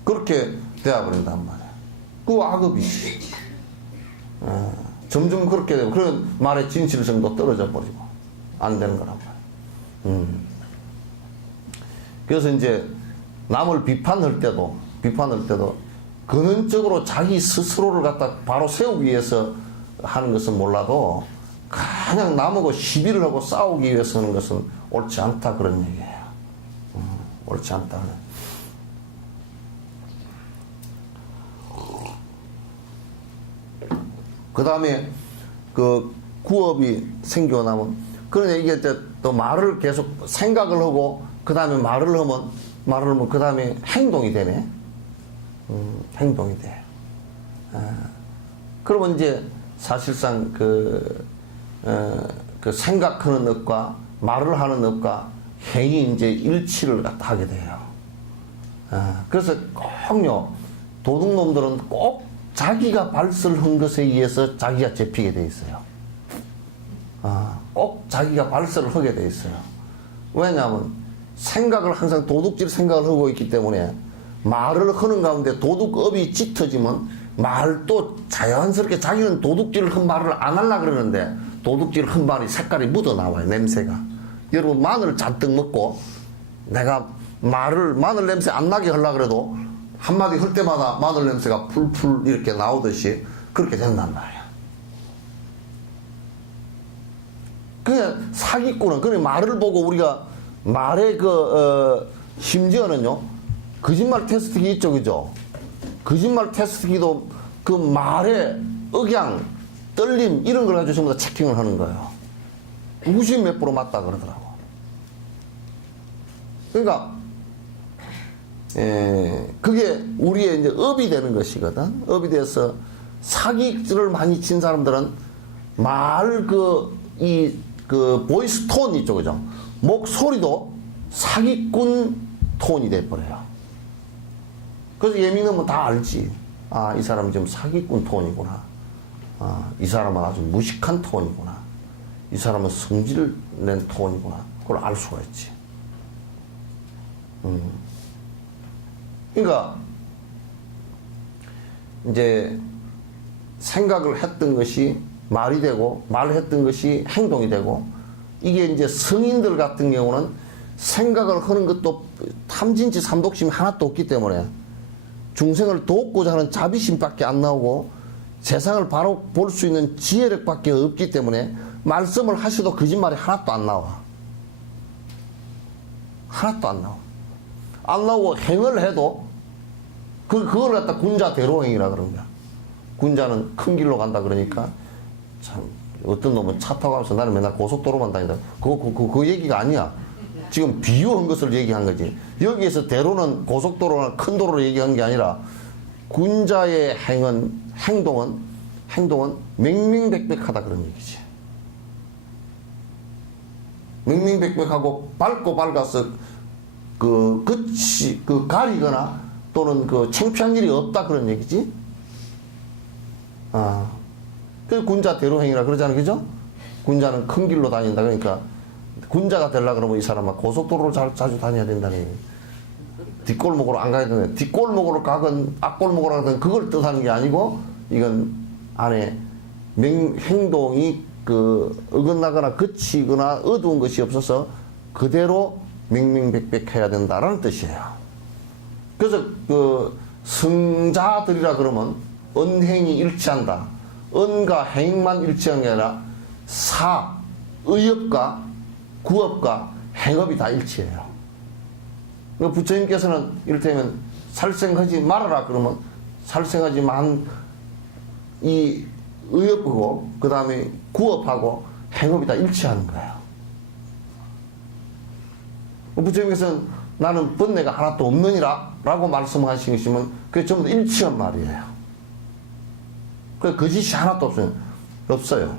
그렇게 되어버린단 말이야. 그 악업이지. 점점 그렇게 되고 그런 말의 진실성도 떨어져 버리고 안 되는 거란 말이야. 그래서 이제 남을 비판할 때도 근원적으로 자기 스스로를 갖다 바로 세우기 위해서 하는 것은 몰라도 그냥 남하고 시비를 하고 싸우기 위해서 하는 것은 옳지 않다 그런 얘기예요. 옳지 않다. 그 다음에 그 구업이 생겨나면 그러니 이게 또 말을 계속 생각을 하고 그 다음에 말을 하면 그 다음에 행동이 되네. 행동이 돼. 그러면 이제 사실상 그 생각하는 업과 말을 하는 업과 행위 이제 일치를 갖다 하게 돼요. 그래서 꼭요 도둑놈들은 꼭 자기가 발설한 것에 의해서 자기가 잡히게 돼 있어요. 꼭 자기가 발설을 하게 돼 있어요. 왜냐하면 생각을 항상 도둑질 생각을 하고 있기 때문에 말을 하는 가운데 도둑업이 짙어지면 말도 자연스럽게 자기는 도둑질을 한 말을 안 하려고 그러는데 도둑질 한 말이 색깔이 묻어 나와요. 냄새가. 여러분 마늘 잔뜩 먹고 내가 마늘 냄새 안 나게 하려고 그래도 한마디 할 때마다 마늘 냄새가 풀풀 이렇게 나오듯이 그렇게 된단 말이야. 그냥 사기꾼은 그냥 말을 보고 우리가 말의 심지어는요 거짓말 테스트기 있죠, 그죠? 거짓말 테스트기도 그 말의 억양, 떨림 이런 걸 가지고 전부 다 체킹을 하는 거예요. 90몇 프로 맞다 그러더라고. 그러니까 그게 우리의 이제 업이 되는 것이거든. 업이 돼서 사기를 많이 친 사람들은 보이스 톤 있죠, 그죠? 목소리도 사기꾼 톤이 돼버려요. 그래서 예민하면 다 알지. 아, 이 사람이 좀 사기꾼 톤이구나. 아, 이 사람은 아주 무식한 톤이구나. 이 사람은 성질 낸 톤이구나. 그걸 알 수가 있지. 그러니까 이제 생각을 했던 것이 말이 되고 말했던 것이 행동이 되고, 이게 이제 성인들 같은 경우는 생각을 하는 것도 탐진치 삼독심이 하나도 없기 때문에 중생을 돕고자 하는 자비심밖에 안 나오고 세상을 바로 볼 수 있는 지혜력밖에 없기 때문에 말씀을 하셔도 거짓말이 하나도 안 나와. 하나도 안 나와. 안 나오고 행을 해도 그걸 갖다 군자 대로행이라 그런 거야. 군자는 큰 길로 간다 그러니까, 참 어떤 놈은 차 타고 가면서 나는 맨날 고속도로만 다닌다. 그 얘기가 아니야. 지금 비유한 것을 얘기한 거지. 여기에서 대로는 고속도로나 큰 도로를 얘기한 게 아니라 군자의 행동은 맹맹백백하다 그런 얘기지. 맹맹백백하고 밝고 밝아서 끝이 가리거나 또는 창피한 일이 없다 그런 얘기지. 아, 그래서 군자 대로행이라 그러잖아요, 그죠? 군자는 큰 길로 다닌다. 그러니까 군자가 되려고 그러면 이 사람은 고속도로를 자주 다녀야 된다는 얘기. 뒷골목으로 안 가야 되네. 뒷골목으로 가건 앞골목으로 가든 그걸 뜻하는 게 아니고, 이건 안에 행동이 어긋나거나 거치거나 어두운 것이 없어서 그대로 맹맹백백해야 된다라는 뜻이에요. 그래서 성자들이라 그러면 언행이 일치한다. 언과 행만 일치한 게 아니라 의업과 구업과 행업이 다 일치해요. 부처님께서는 이를테면 살생하지 말아라 그러면 살생하지만 이 의업하고 그 다음에 구업하고 행업이 다 일치하는 거예요. 부처님께서는 나는 번뇌가 하나도 없느니라 라고 말씀하신 것이면 그게 전부 다 일치한 말이에요. 그 거짓이 하나도 없어요.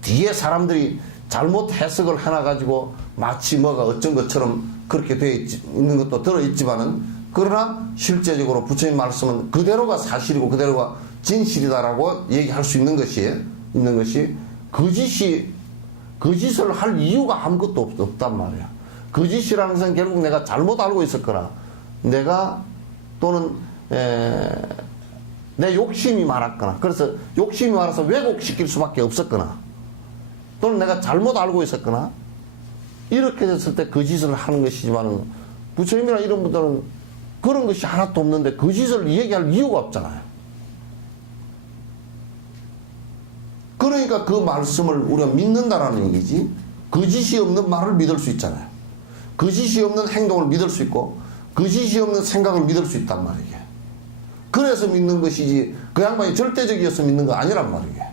뒤에 사람들이 잘못 해석을 해놔가지고 마치 뭐가 어쩐 것처럼 그렇게 되어 있는 것도 들어있지만은, 그러나 실제적으로 부처님 말씀은 그대로가 사실이고 그대로가 진실이다라고 얘기할 수 있는 것이 거짓을 할 이유가 아무것도 없단 말이야. 거짓이라는 것은 결국 내가 잘못 알고 있었거나 또는 내 욕심이 많았거나, 그래서 욕심이 많아서 왜곡시킬 수밖에 없었거나, 또는 내가 잘못 알고 있었거나, 이렇게 됐을 때 거짓을 하는 것이지만, 부처님이나 이런 분들은 그런 것이 하나도 없는데 거짓을 얘기할 이유가 없잖아요. 그러니까 그 말씀을 우리가 믿는다라는 얘기지, 거짓이 없는 말을 믿을 수 있잖아요. 거짓이 없는 행동을 믿을 수 있고 거짓이 없는 생각을 믿을 수 있단 말이에요. 그래서 믿는 것이지 그 양반이 절대적이어서 믿는 거 아니란 말이에요.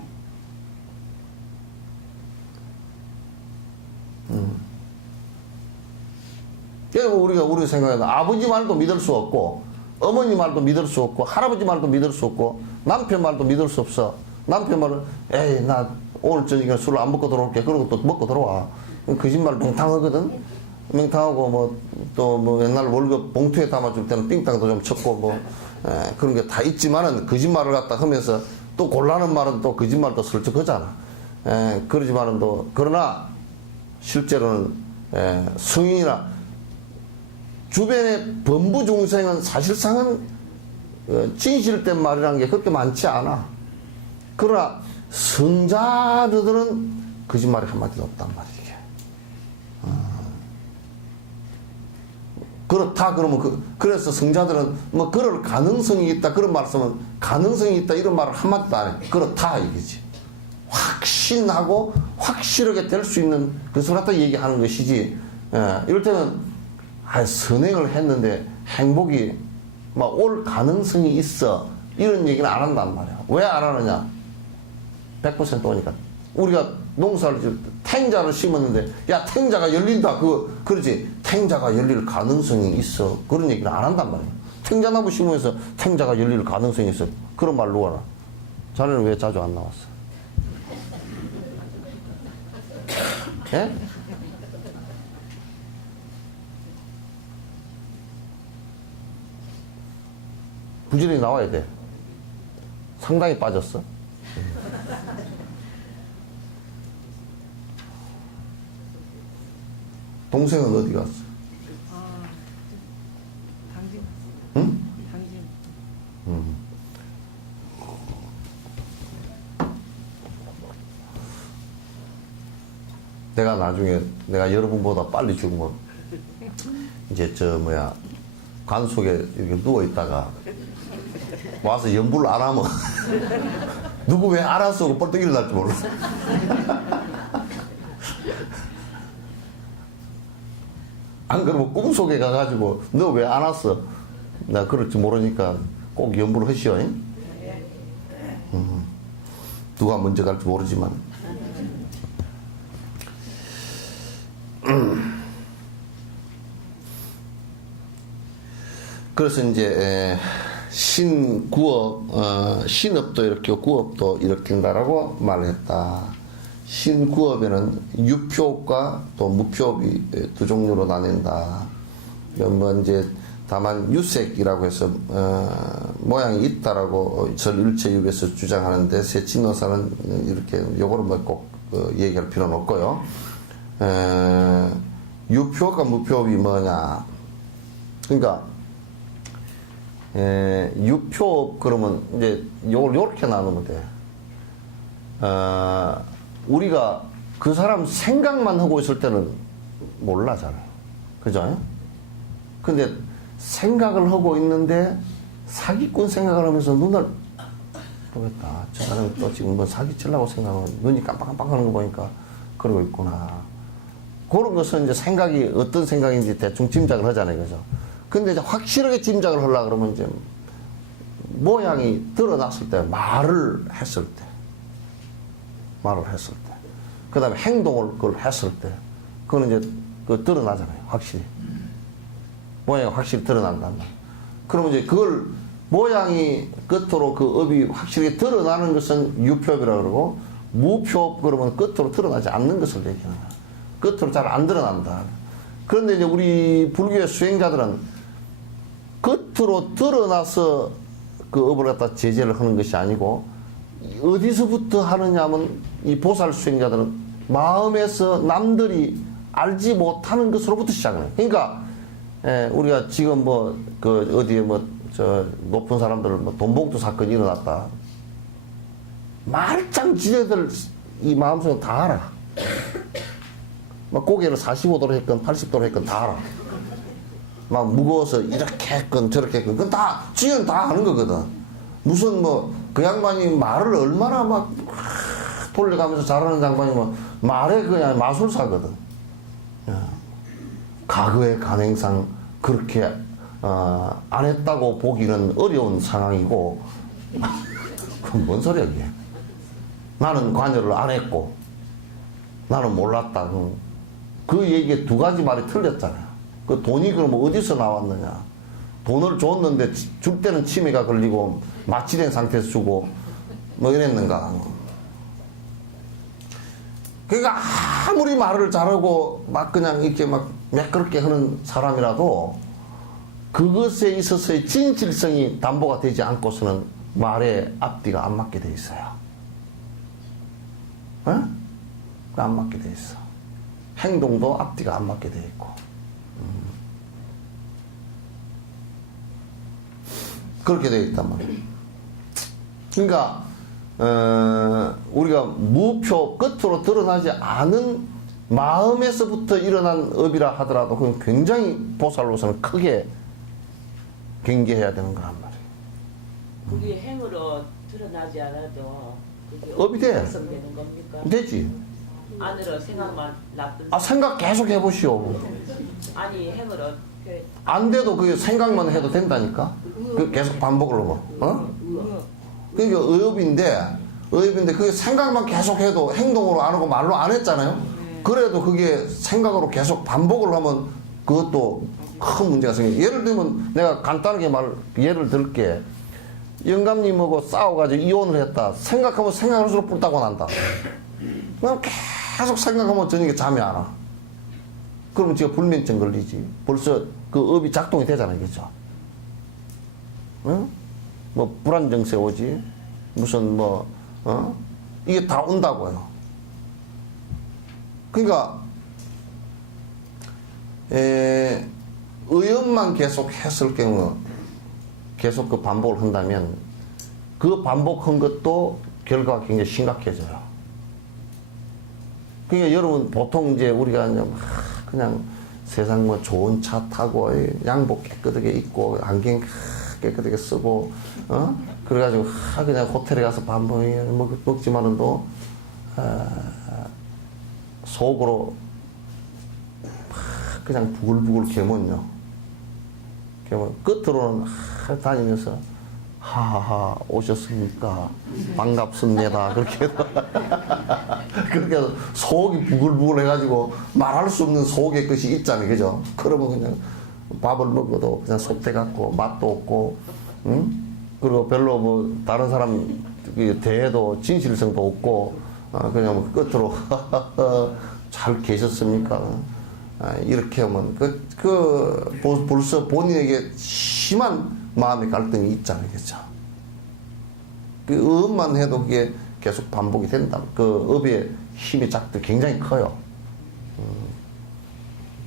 그래서 우리가 생각해도 아버지 말도 믿을 수 없고, 어머니 말도 믿을 수 없고, 할아버지 말도 믿을 수 없고, 남편 말도 믿을 수 없어. 남편 말은 에이 나 오늘 저녁에 술을 안 먹고 들어올게. 그러고 또 먹고 들어와. 거짓말 맹탕하거든. 맹탕하고 또 옛날 월급 봉투에 담아줄 때는 삥땅도 좀 쳤고 그런 게 다 있지만은, 거짓말을 갖다 하면서 또 곤란한 말은 또 거짓말도 슬쩍 하잖아. 그러지만은 그러나 실제로는 성인이나 주변의 범부 중생은 사실상은 진실된 말이라는 게 그렇게 많지 않아. 그러나 성자들은 거짓말이 한마디도 없단 말이야. 그렇다 그러면 그래서 성자들은 뭐 그럴 가능성이 있다 그런 말씀은, 가능성이 있다 이런 말을 한마디도 안 해. 그렇다 이거지. 확신하고 확실하게 될 수 있는 것을 갖다 얘기하는 것이지. 이럴 때는 선행을 했는데 행복이 막 올 가능성이 있어 이런 얘기는 안 한단 말이야. 왜 안 하느냐? 100% 오니까. 우리가 농사를 탱자를 심었는데 야 탱자가 열린다 그러지, 탱자가 열릴 가능성이 있어 그런 얘기는 안 한단 말이야. 탱자나무 심으면서 탱자가 열릴 가능성이 있어 그런 말 누가 나? 자네는 왜 자주 안 나왔어? 예? 부지런히 나와야 돼. 상당히 빠졌어. 동생은 어디 갔어? 당진. 응? 당진. 내가 나중에 내가 여러분보다 빨리 죽으면 이제 관 속에 이렇게 누워 있다가 와서 연불을 안 하면 누구 왜 알았어 하고 벌떡 일어날지 몰라. 안 그러면 꿈속에 가가지고 너 왜 안 왔어? 나 그럴 줄 모르니까 꼭 연불을 하시오. 누가 먼저 갈지 모르지만. 그래서 이제 신구업, 신업도 이렇게 구업도 이렇게 한다라고 말했다. 신구업에는 유표업과 또 무표업이 두 종류로 나뉜다. 뭐 이제 다만 유색이라고 해서 모양이 있다라고 절일체육에서 주장하는데 세친노사는 이렇게 요거를 뭐꼭 얘기할 필요는 없고요. 유표업과 무표업이 뭐냐? 그러니까 유표업 그러면 이제 요걸 요렇게 나누면 돼. 우리가 그 사람 생각만 하고 있을 때는 몰라 잘. 그죠? 근데 생각을 하고 있는데 사기꾼 생각을 하면서 눈을 보겠다. 저 사람이 또 지금 뭐 사기치려고 생각하면 눈이 깜빡깜빡 하는 거 보니까 그러고 있구나. 그런 것은 이제 생각이 어떤 생각인지 대충 짐작을 하잖아요. 그죠? 근데 이제 확실하게 짐작을 하려고 그러면 이제 모양이 드러났을 때, 말을 했을 때, 그 다음에 행동을 그걸 했을 때, 그거는 이제 드러나잖아요. 확실히. 모양이 확실히 드러난단 말이에요. 그러면 이제 그걸 모양이 끝으로 그 업이 확실히 드러나는 것은 유표업이라고 그러고, 무표업 그러면 끝으로 드러나지 않는 것을 얘기하는 거예요. 끝으로 잘 안 드러난다. 그런데 이제 우리 불교의 수행자들은 겉으로 드러나서 그 업을 갖다 제재를 하는 것이 아니고 어디서부터 하느냐 하면 이 보살 수행자들은 마음에서 남들이 알지 못하는 것으로부터 시작을 해요. 그러니까 우리가 지금 어디에 높은 사람들 돈봉투 사건이 일어났다. 말짱 지네들 이 마음속에 다 알아. 막 고개를 45도로 했건 80도로 했건 다 알아. 막 무거워서 이렇게 했건 저렇게 했건 그건 다 지는 다 아는 거거든. 무슨 그 양반이 말을 얼마나 막 돌려가면서 잘하는 양반이면 말에 그냥 마술사거든. 과거의 간행상 그렇게 안 했다고 보기는 어려운 상황이고 그건 뭔 소리야 그게. 나는 관여를 안 했고 나는 몰랐다. 그 얘기에 두 가지 말이 틀렸잖아요. 그 돈이 그럼 어디서 나왔느냐. 돈을 줬는데 줄 때는 치매가 걸리고 마취된 상태에서 주고 뭐 이랬는가. 그러니까 아무리 말을 잘하고 막 그냥 이렇게 막 매끄럽게 하는 사람이라도 그것에 있어서의 진실성이 담보가 되지 않고서는 말의 앞뒤가 안 맞게 돼 있어요. 안 맞게 돼 있어. 행동도 앞뒤가 안 맞게 돼 있고. 그렇게 되어 있단 말이에요. 그러니까 우리가 무표 끝으로 드러나지 않은 마음에서부터 일어난 업이라 하더라도 그건 굉장히 보살로서는 크게 경계해야 되는 거란 말이에요. 그게 행으로 드러나지 않아도 그게 업이 돼. 달성되는 겁니까? 되지. 안으로 생각만 나쁜 생각 계속 해보시오. 아니 행으로 안 돼도 그 생각만 해도 된다니까. 그 계속 반복을 하고. 그러니까 의업인데 그게 생각만 계속 해도 행동으로 안 하고 말로 안 했잖아요. 그래도 그게 생각으로 계속 반복을 하면 그것도 큰 문제가 생겨요. 예를 들면 내가 간단하게 예를 들게. 영감님하고 싸워가지고 이혼을 했다. 생각하면 생각할수록 뿔따고 난다. 그럼 계속 생각하면 저녁에 잠이 안 와. 그러면 지가 불면증 걸리지. 벌써 그 업이 작동이 되잖아요. 그죠? 응? 뭐 불안정세 오지, 무슨 이게 다 온다고요. 그러니까 의원만 계속 했을 경우 계속 그 반복을 한다면 그 반복한 것도 결과가 굉장히 심각해져요. 그러니까 여러분 보통 이제 우리가 그냥 세상 뭐 좋은 차 타고 양복 깨끗하게 입고 안경 깨끗하게 쓰고 그래가지고 그냥 호텔에 가서 밥 먹지만은 또 속으로 그냥 부글부글 개면요. 끝으로는 다니면서 하하하 오셨습니까? 반갑습니다. 그렇게 해서 그렇게 해서 속이 부글부글 해가지고 말할 수 없는 속의 것이 있잖아요. 그죠? 그러면 그냥 밥을 먹어도 그냥 속대 같고 맛도 없고 그리고 별로 뭐 다른 사람 대해도 진실성도 없고 그냥 뭐 끝으로 잘 계셨습니까? 이렇게 하면 벌써 본인에게 심한 마음의 갈등이 있잖아요. 그죠? 그 의업만 해도 그게 계속 반복이 된다. 그 업의 힘이 작도 굉장히 커요.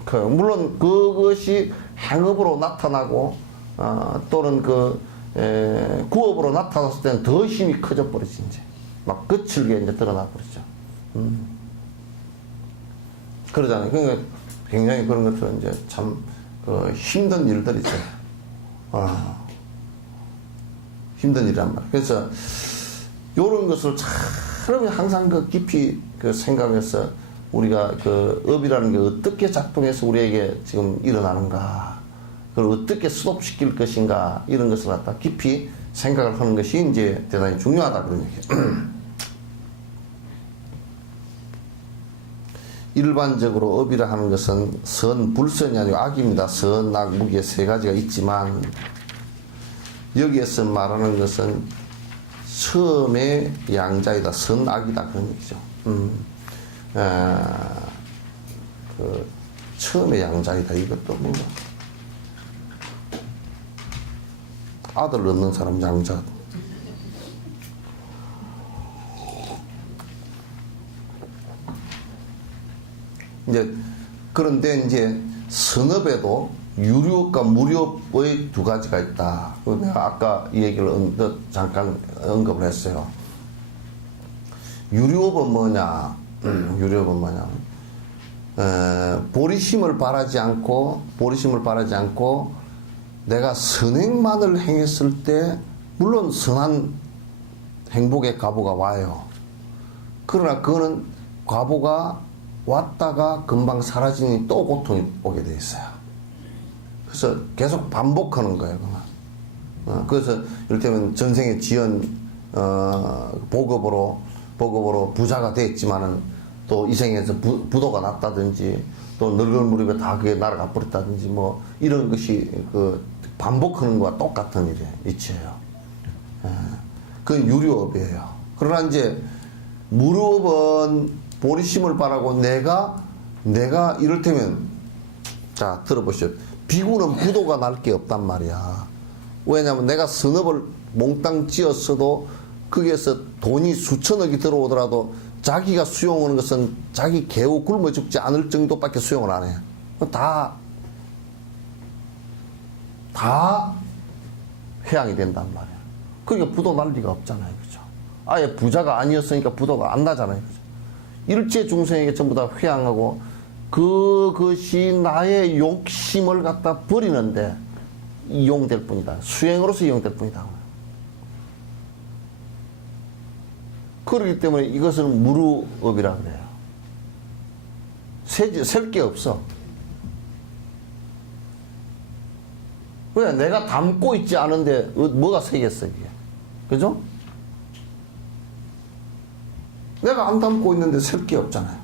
커요. 물론 그것이 행업으로 나타나고, 또는 구업으로 나타났을 때는 더 힘이 커져 버리지, 이제. 막 거칠게 이제 드러나 버리죠. 그러잖아요. 그러니까 굉장히 그런 것들은 이제 참, 힘든 일들이죠. 힘든 일이란 말이에요. 그래서, 요런 것을 참 항상 깊이 생각해서 우리가 업이라는 게 어떻게 작동해서 우리에게 지금 일어나는가, 그걸 어떻게 스톱시킬 것인가, 이런 것을 갖다 깊이 생각을 하는 것이 이제 대단히 중요하다, 그런 얘기예요. 일반적으로 업이라 하는 것은 선, 불선이 아니고 악입니다. 선, 악, 무기의 세 가지가 있지만, 여기에서 말하는 것은 처음의 양자이다. 선악이다. 그런 얘기죠. 처음의 양자이다. 이것도 뭔가. 아들 얻는 사람 양자. 그런데 이제 선업에도 유료업과 무료업의 두 가지가 있다. 내가 아까 이 얘기를 잠깐 언급을 했어요. 유료업은 뭐냐? 유료업은 뭐냐? 보리심을 바라지 않고 내가 선행만을 행했을 때 물론 선한 행복의 과보가 와요. 그러나 그거는 과보가 왔다가 금방 사라지니 또 고통이 오게 돼 있어요. 그래서 계속 반복하는 거예요. 그래서 이를테면 전생에 지은 복업으로 부자가 됐지만은 또 이 생에서 부도가 났다든지 또 늙은 무렵에 다 그게 날아가 버렸다든지 뭐 이런 것이 반복하는 거와 똑같은 일이에요. 이치예요. 그건 유료업이에요. 그러나 이제 무료업은 보리심을 바라고 내가 이를테면 자 들어보시죠. 비구는 부도가 날 게 없단 말이야. 왜냐하면 내가 선업을 몽땅 지었어도 거기에서 돈이 수천억이 들어오더라도 자기가 수용하는 것은 자기 개우 굶어 죽지 않을 정도밖에 수용을 안 해. 다 회양이 된단 말이야. 그러니까 부도 날 리가 없잖아요. 그죠? 아예 부자가 아니었으니까 부도가 안 나잖아요. 그죠? 일체 중생에게 전부 다 회양하고 그것이 나의 욕심을 갖다 버리는데 이용될 뿐이다. 수행으로서 이용될 뿐이다. 그렇기 때문에 이것은 무루업이라 그래요. 셀 게 없어. 왜? 내가 담고 있지 않은데 뭐가 새겠어 이게. 그죠? 내가 안 담고 있는데 셀 게 없잖아요.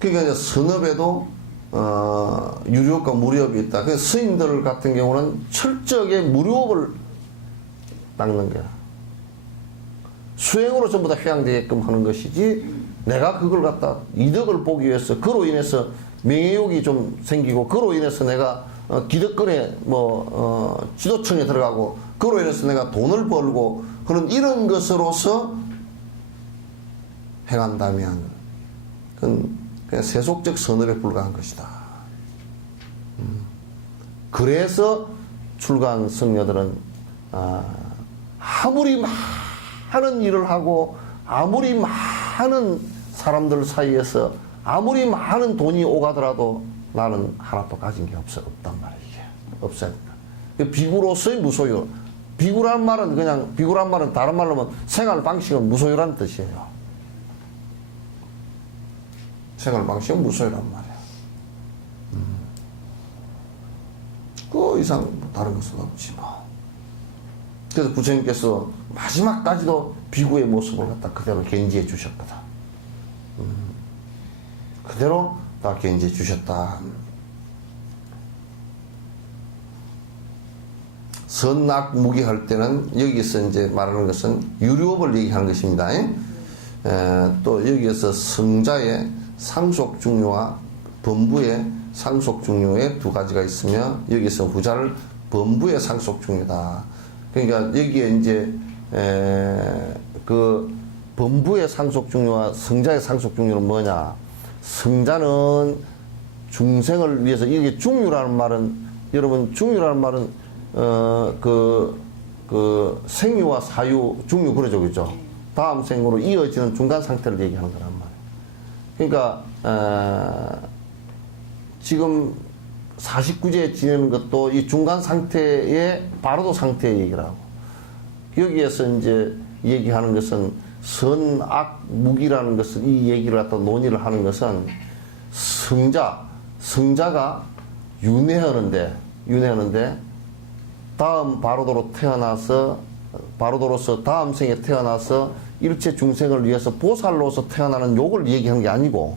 그러니까 이제 선업에도 유료업과 무료업이 있다. 그래서 스님들 같은 경우는 철저하게 무료업을 닦는 거야. 수행으로 전부 다 회양되게끔 하는 것이지 내가 그걸 갖다 이득을 보기 위해서 그로 인해서 명예욕이 좀 생기고 그로 인해서 내가 기득권에 지도층에 들어가고 그로 인해서 내가 돈을 벌고 그런 이런 것으로서 행한다면 그건 그냥 세속적 선업에 불과한 것이다. 그래서 출가한 성녀들은 아무리 많은 일을 하고 아무리 많은 사람들 사이에서 아무리 많은 돈이 오가더라도 나는 하나도 가진 게 없단 말이에요. 없어요. 비구로서의 무소유. 비구란 말은 다른 말로 하면 생활 방식은 무소유라는 뜻이에요. 생활 방식은 무소유란 말이에요. 그 이상 다른 것은 없지 뭐. 그래서 부처님께서 마지막까지도 비구의 모습을 갖다 그대로 견지해 주셨거든. 그대로 다 견지해 주셨다. 선악 무기할 때는 여기서 이제 말하는 것은 유료업을 얘기하는 것입니다. 또 여기에서 성자의 상속 중요와 범부의 상속 중요의 두 가지가 있으며 여기서 후자를 범부의 상속 중요다. 그러니까 여기에 이제 그 범부의 상속 중요와 성자의 상속 중요는 뭐냐? 성자는 중생을 위해서 이게 중유라는 말은 여러분 중유라는 말은 그 생유와 사유 중유 그러죠, 그죠? 다음 생으로 이어지는 중간 상태를 얘기하는 거란 말이에요. 그러니까 지금 49제 지내는 것도 이 중간 상태의 바로도 상태의 얘기를 하고 여기에서 이제 얘기하는 것은 선악 무기라는 것은 이 얘기를 갖다 논의를 하는 것은 성자가 윤회하는데 다음 바로도로서 다음 생에 태어나서 일체 중생을 위해서 보살로서 태어나는 요걸 얘기하는 게 아니고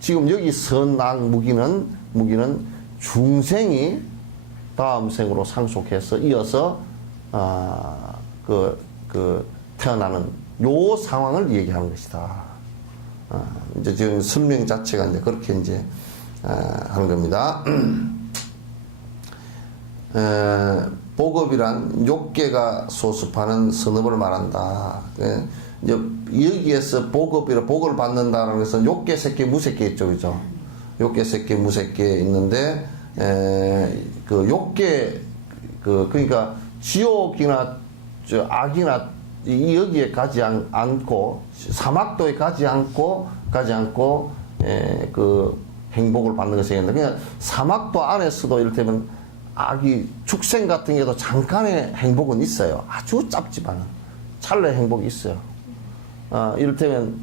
지금 여기 선악 무기는 중생이 다음 생으로 상속해서 이어서 태어나는 요 상황을 얘기하는 것이다. 이제 지금 설명 자체가 이제 그렇게 이제 하는 겁니다. 복업이란 욕계가 소습하는 선업을 말한다. 이제 여기에서 복을 받는다는 것은 욕계, 색계, 무색계 있죠, 그죠? 욕계, 색계, 무색계 있는데 그 욕계 그러니까 지옥이나 악이나 여기에 가지 않고 사막도에 가지 않고 그 행복을 받는 것이 있는데 그냥 사막도 안에서도 이를테면 악이 축생 같은 게도 잠깐의 행복은 있어요. 아주 짧지만은 찰나의 행복이 있어요. 이를테면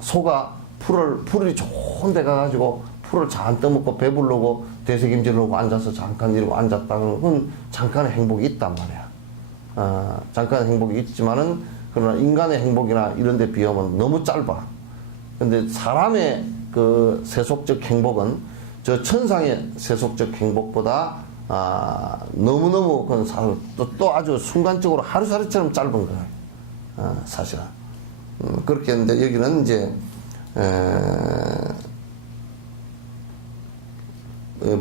소가 풀이 좋은 데 가가지고 풀을 잔뜩 먹고 배부르고 되새김질하고 앉아서 잠깐 이러고 앉았다는 건 잠깐의 행복이 있단 말이야. 잠깐의 행복이 있지만은 그러나 인간의 행복이나 이런 데 비하면 너무 짧아. 근데 사람의 그 세속적 행복은 저 천상의 세속적 행복보다 너무너무 그건 또 아주 순간적으로 하루살이처럼 짧은 거야. 사실은. 그렇게 했는데 여기는 이제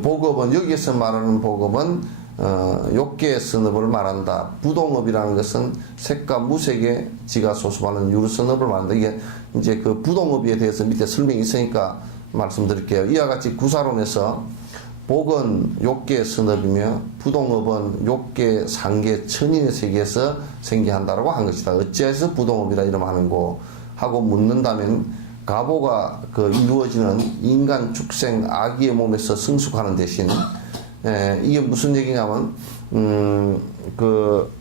복업은 여기에서 말하는 복업은 욕계의 선업을 말한다. 부동업이라는 것은 색과 무색의 지가 소수하는 유르선업을 말한다. 이게 이제 그 부동업에 대해서 밑에 설명이 있으니까 말씀드릴게요. 이와 같이 구사론에서 복은 욕계의 선업이며 부동업은 욕계, 상계, 천인의 세계에서 생겨한다라고 한 것이다. 어찌해서 부동업이라 이름하는고 하고 묻는다면 가보가 이루어지는 인간 축생 아기의 몸에서 성숙하는 대신 이게 무슨 얘기냐면 그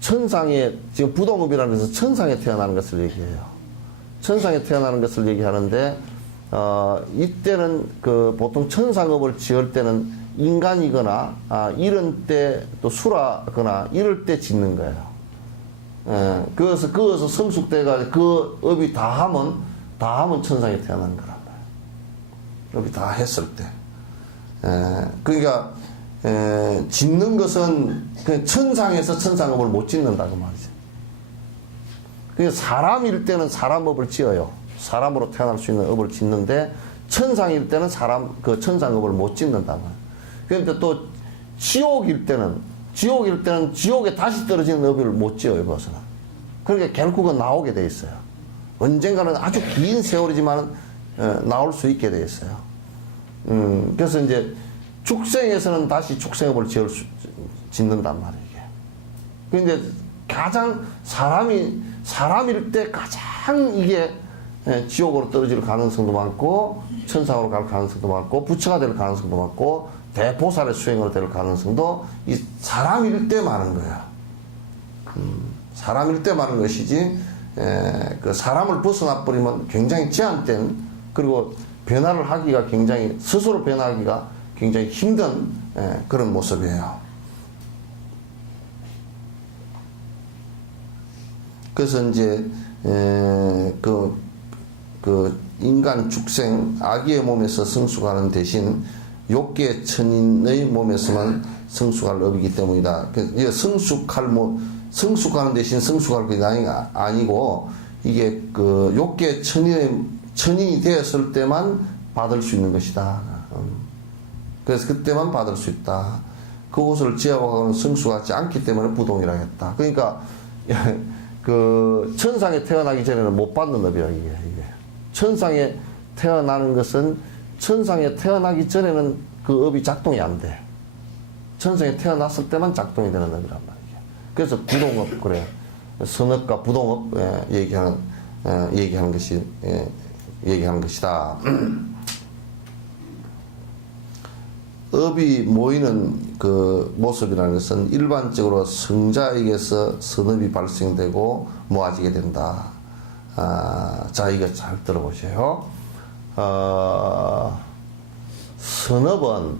천상에 지금 부동업이라는 것은 천상에 태어나는 것을 얘기해요. 천상에 태어나는 것을 얘기하는데 이때는 그 보통 천상업을 지을 때는 인간이거나 이런 때 또 수라거나 이럴 때 짓는 거예요. 그래서 성숙돼가 그 업이 다 하면 천상에 태어나는 거란 말이에요. 업이 다 했을 때. 그러니까 짓는 것은 그냥 천상에서 천상업을 못 짓는다고 말이죠. 그러니까 사람일 때는 사람업을 지어요. 사람으로 태어날 수 있는 업을 짓는데 천상일 때는 사람 그 천상업을 못 짓는단 말이에요. 그런데 또 지옥일 때는 지옥에 다시 떨어지는 업을 못 지어요, 벗어나. 그러니까 결국은 나오게 돼 있어요. 언젠가는 아주 긴 세월이지만 나올 수 있게 돼 있어요. 그래서 이제 축생에서는 다시 축생업을 짓는단 말이에요. 근데 가장 사람일 때 가장 이게 지옥으로 떨어질 가능성도 많고 천상으로 갈 가능성도 많고 부처가 될 가능성도 많고 대보살의 수행으로 될 가능성도 이 사람일 때 많은 거야. 사람일 때 많은 것이지 그 사람을 벗어나 버리면 굉장히 제한된 그리고 변화를 하기가 굉장히 스스로 변화하기가 굉장히 힘든 그런 모습이에요. 그래서 이제 그 인간 축생 아기의 몸에서 성숙하는 대신 욕계 천인의 몸에서만 성숙할 업이기 때문이다. 성숙하는 대신 성숙할 게 아니고 이게 그 욕계 천인이 되었을 때만 받을 수 있는 것이다. 그래서 그때만 받을 수 있다. 그곳을 지하와는 성숙하지 않기 때문에 부동이라 했다. 그러니까 그 천상에 태어나기 전에는 못 받는 업이야 이게. 천상에 태어나는 것은 천상에 태어나기 전에는 그 업이 작동이 안 돼. 천상에 태어났을 때만 작동이 되는 업이란 말이야. 그래서 부동업 그래. 선업과 부동업 얘기하는 것이다. 업이 모이는 그 모습이라는 것은 일반적으로 성자에게서 선업이 발생되고 모아지게 된다. 자, 이거 잘 들어보세요. 선업은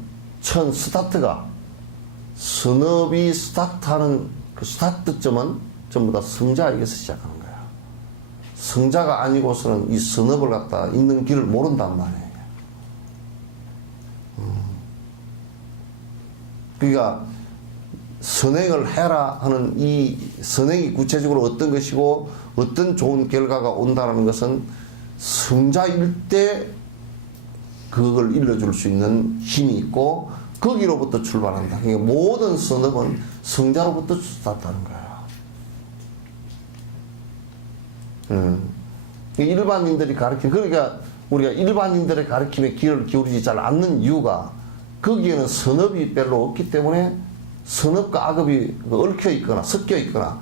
선업이 스타트하는 그 스타트점은 전부 다 성자에게서 시작하는 거야. 성자가 아니고서는 이 선업을 갖다 있는 길을 모른단 말이에요. 그러니까 선행을 해라 하는 이 선행이 구체적으로 어떤 것이고 어떤 좋은 결과가 온다는 것은 성자일 때 그걸 일러줄 수 있는 힘이 있고 거기로부터 출발한다. 그러니까 모든 선업은 성자로부터 스타트하는 거야. 일반인들이 그러니까 우리가 일반인들의 가르침에 귀를 기울이지 잘 않는 이유가 거기에는 선업이 별로 없기 때문에 선업과 악업이 얽혀 있거나 섞여 있거나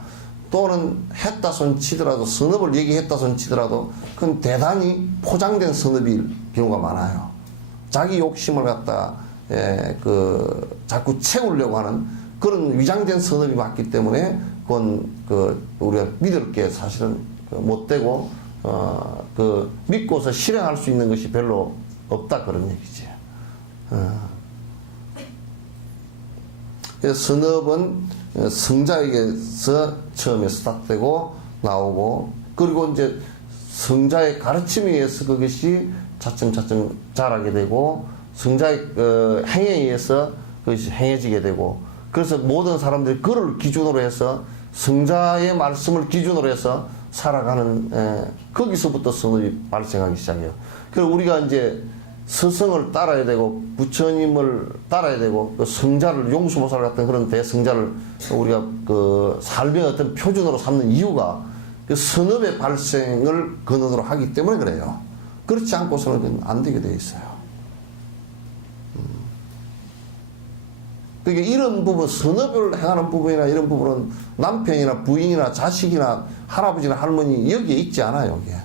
또는 했다 손 치더라도 선업을 얘기했다 손 치더라도 그건 대단히 포장된 선업일 경우가 많아요. 자기 욕심을 갖다 자꾸 채우려고 하는 그런 위장된 선업이 맞기 때문에 그건 우리가 믿을 게 사실은 못 되고 믿고서 실행할 수 있는 것이 별로 없다 그런 얘기지. 그래서 선업은 성자에게서 처음에 스타트되고 나오고 그리고 이제 성자의 가르침에 의해서 그것이 차츰차츰 자라게 되고 성자의 행에 의해서 그것이 행해지게 되고 그래서 모든 사람들이 그를 기준으로 해서 성자의 말씀을 기준으로 해서 살아가는 거기서부터 선업이 발생하기 시작해요. 그래서 우리가 이제 스승을 따라야 되고 부처님을 따라야 되고 그 성자를 용수보살 같은 그런 대성자를 우리가 그 삶의 어떤 표준으로 삼는 이유가 그 선업의 발생을 근원으로 하기 때문에 그래요. 그렇지 않고서는 안 되게 돼 있어요. 그러니까 이런 부분, 선업을 행하는 부분이나 이런 부분은 남편이나 부인이나 자식이나 할아버지나 할머니 여기에 있지 않아요, 여기에.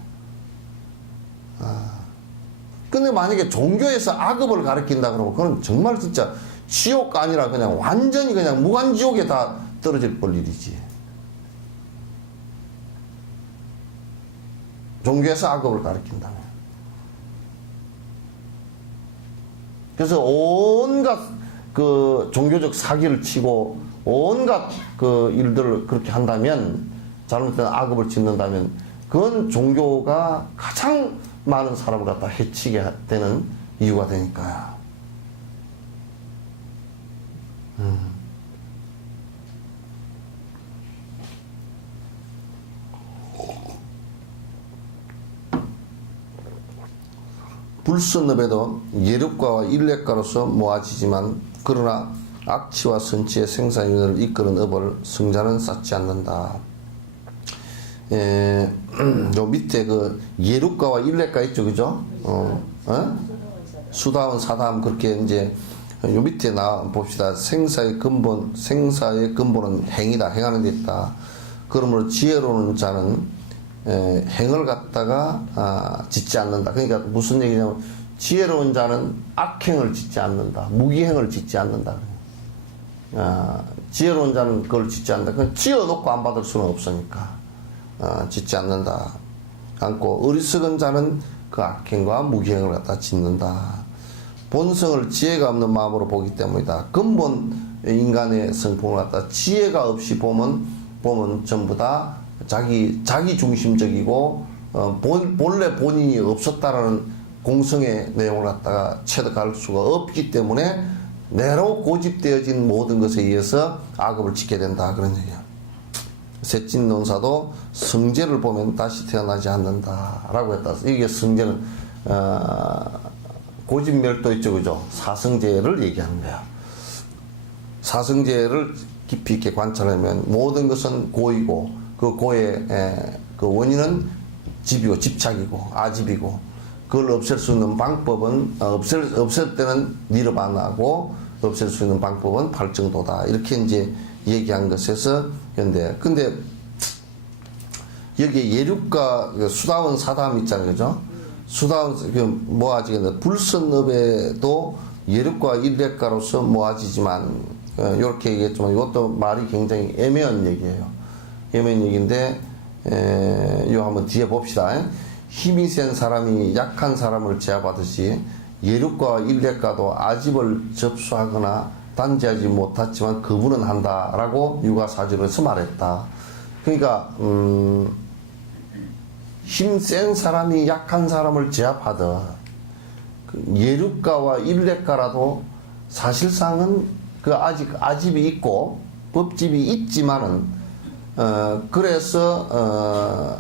근데 만약에 종교에서 악업을 가르친다 그러면 그건 정말 진짜 지옥가 아니라 그냥 완전히 그냥 무간지옥에 다 떨어질 볼 일이지. 종교에서 악업을 가르친다면. 그래서 온갖 그 종교적 사기를 치고 온갖 그 일들을 그렇게 한다면 잘못된 악업을 짓는다면 그건 종교가 가장 많은 사람을 갖다 해치게 되는 이유가 되니까요. 불선업에도 예력가와 인력가로서 모아지지만 그러나 악취와 선치의 생산인을 이끄는 업을 성자는 쌓지 않는다. 요 밑에 그 예력가와 인력가 있죠, 그죠? 수다원 사다음 그렇게 이제 요 밑에 나 봅시다. 생사의 근본은 행이다. 행하는 데 있다. 그러므로 지혜로운 자는 행을 갖다가 짓지 않는다. 그러니까 무슨 얘기냐면 지혜로운 자는 악행을 짓지 않는다. 무기행을 짓지 않는다. 지혜로운 자는 그걸 짓지 않는다. 그건 지어놓고 안 받을 수는 없으니까 짓지 않는다. 않고 어리석은 자는 그 악행과 무기행을 갖다 짓는다. 본성을 지혜가 없는 마음으로 보기 때문이다. 근본 인간의 성품을 갖다 지혜가 없이 보면 전부 다 자기 중심적이고 본래 본인이 없었다라는 공성의 내용을 갖다가 체득할 수가 없기 때문에 내로 고집되어진 모든 것에 의해서 악업을 짓게 된다. 그런 얘기야. 셋찐논사도 성제를 보면 다시 태어나지 않는다라고 했다. 이게 성제는 고집멸도 있죠, 그죠? 사성제를 얘기하는 거야. 사성제를 깊이 있게 관찰하면 모든 것은 고이고 그 고의 그 원인은 집이고 집착이고 아집이고 그걸 없앨 수 있는 방법은 없앨 때는 니르바나고 없앨 수 있는 방법은 발정도다. 이렇게 이제 얘기한 것에서 근데 여기 예륙과 수다원 사담 있잖아요, 그죠? 수다원 모아지겠는데 불선업에도 예륙과 일렉가로서 모아지지만 이렇게 얘기했지만 이것도 말이 굉장히 애매한 얘기예요. 애매한 얘기인데 이거 한번 뒤에 봅시다. 힘이 센 사람이 약한 사람을 제압하듯이 예륙과 일렉과도 아집을 접수하거나 단지하지 못했지만 그분은 한다라고 유가사주에서 말했다. 그러니까 힘 센 사람이 약한 사람을 제압하듯 예륙가와 일렉가라도 사실상은 그 아직 아집이 있고 법집이 있지만은 그래서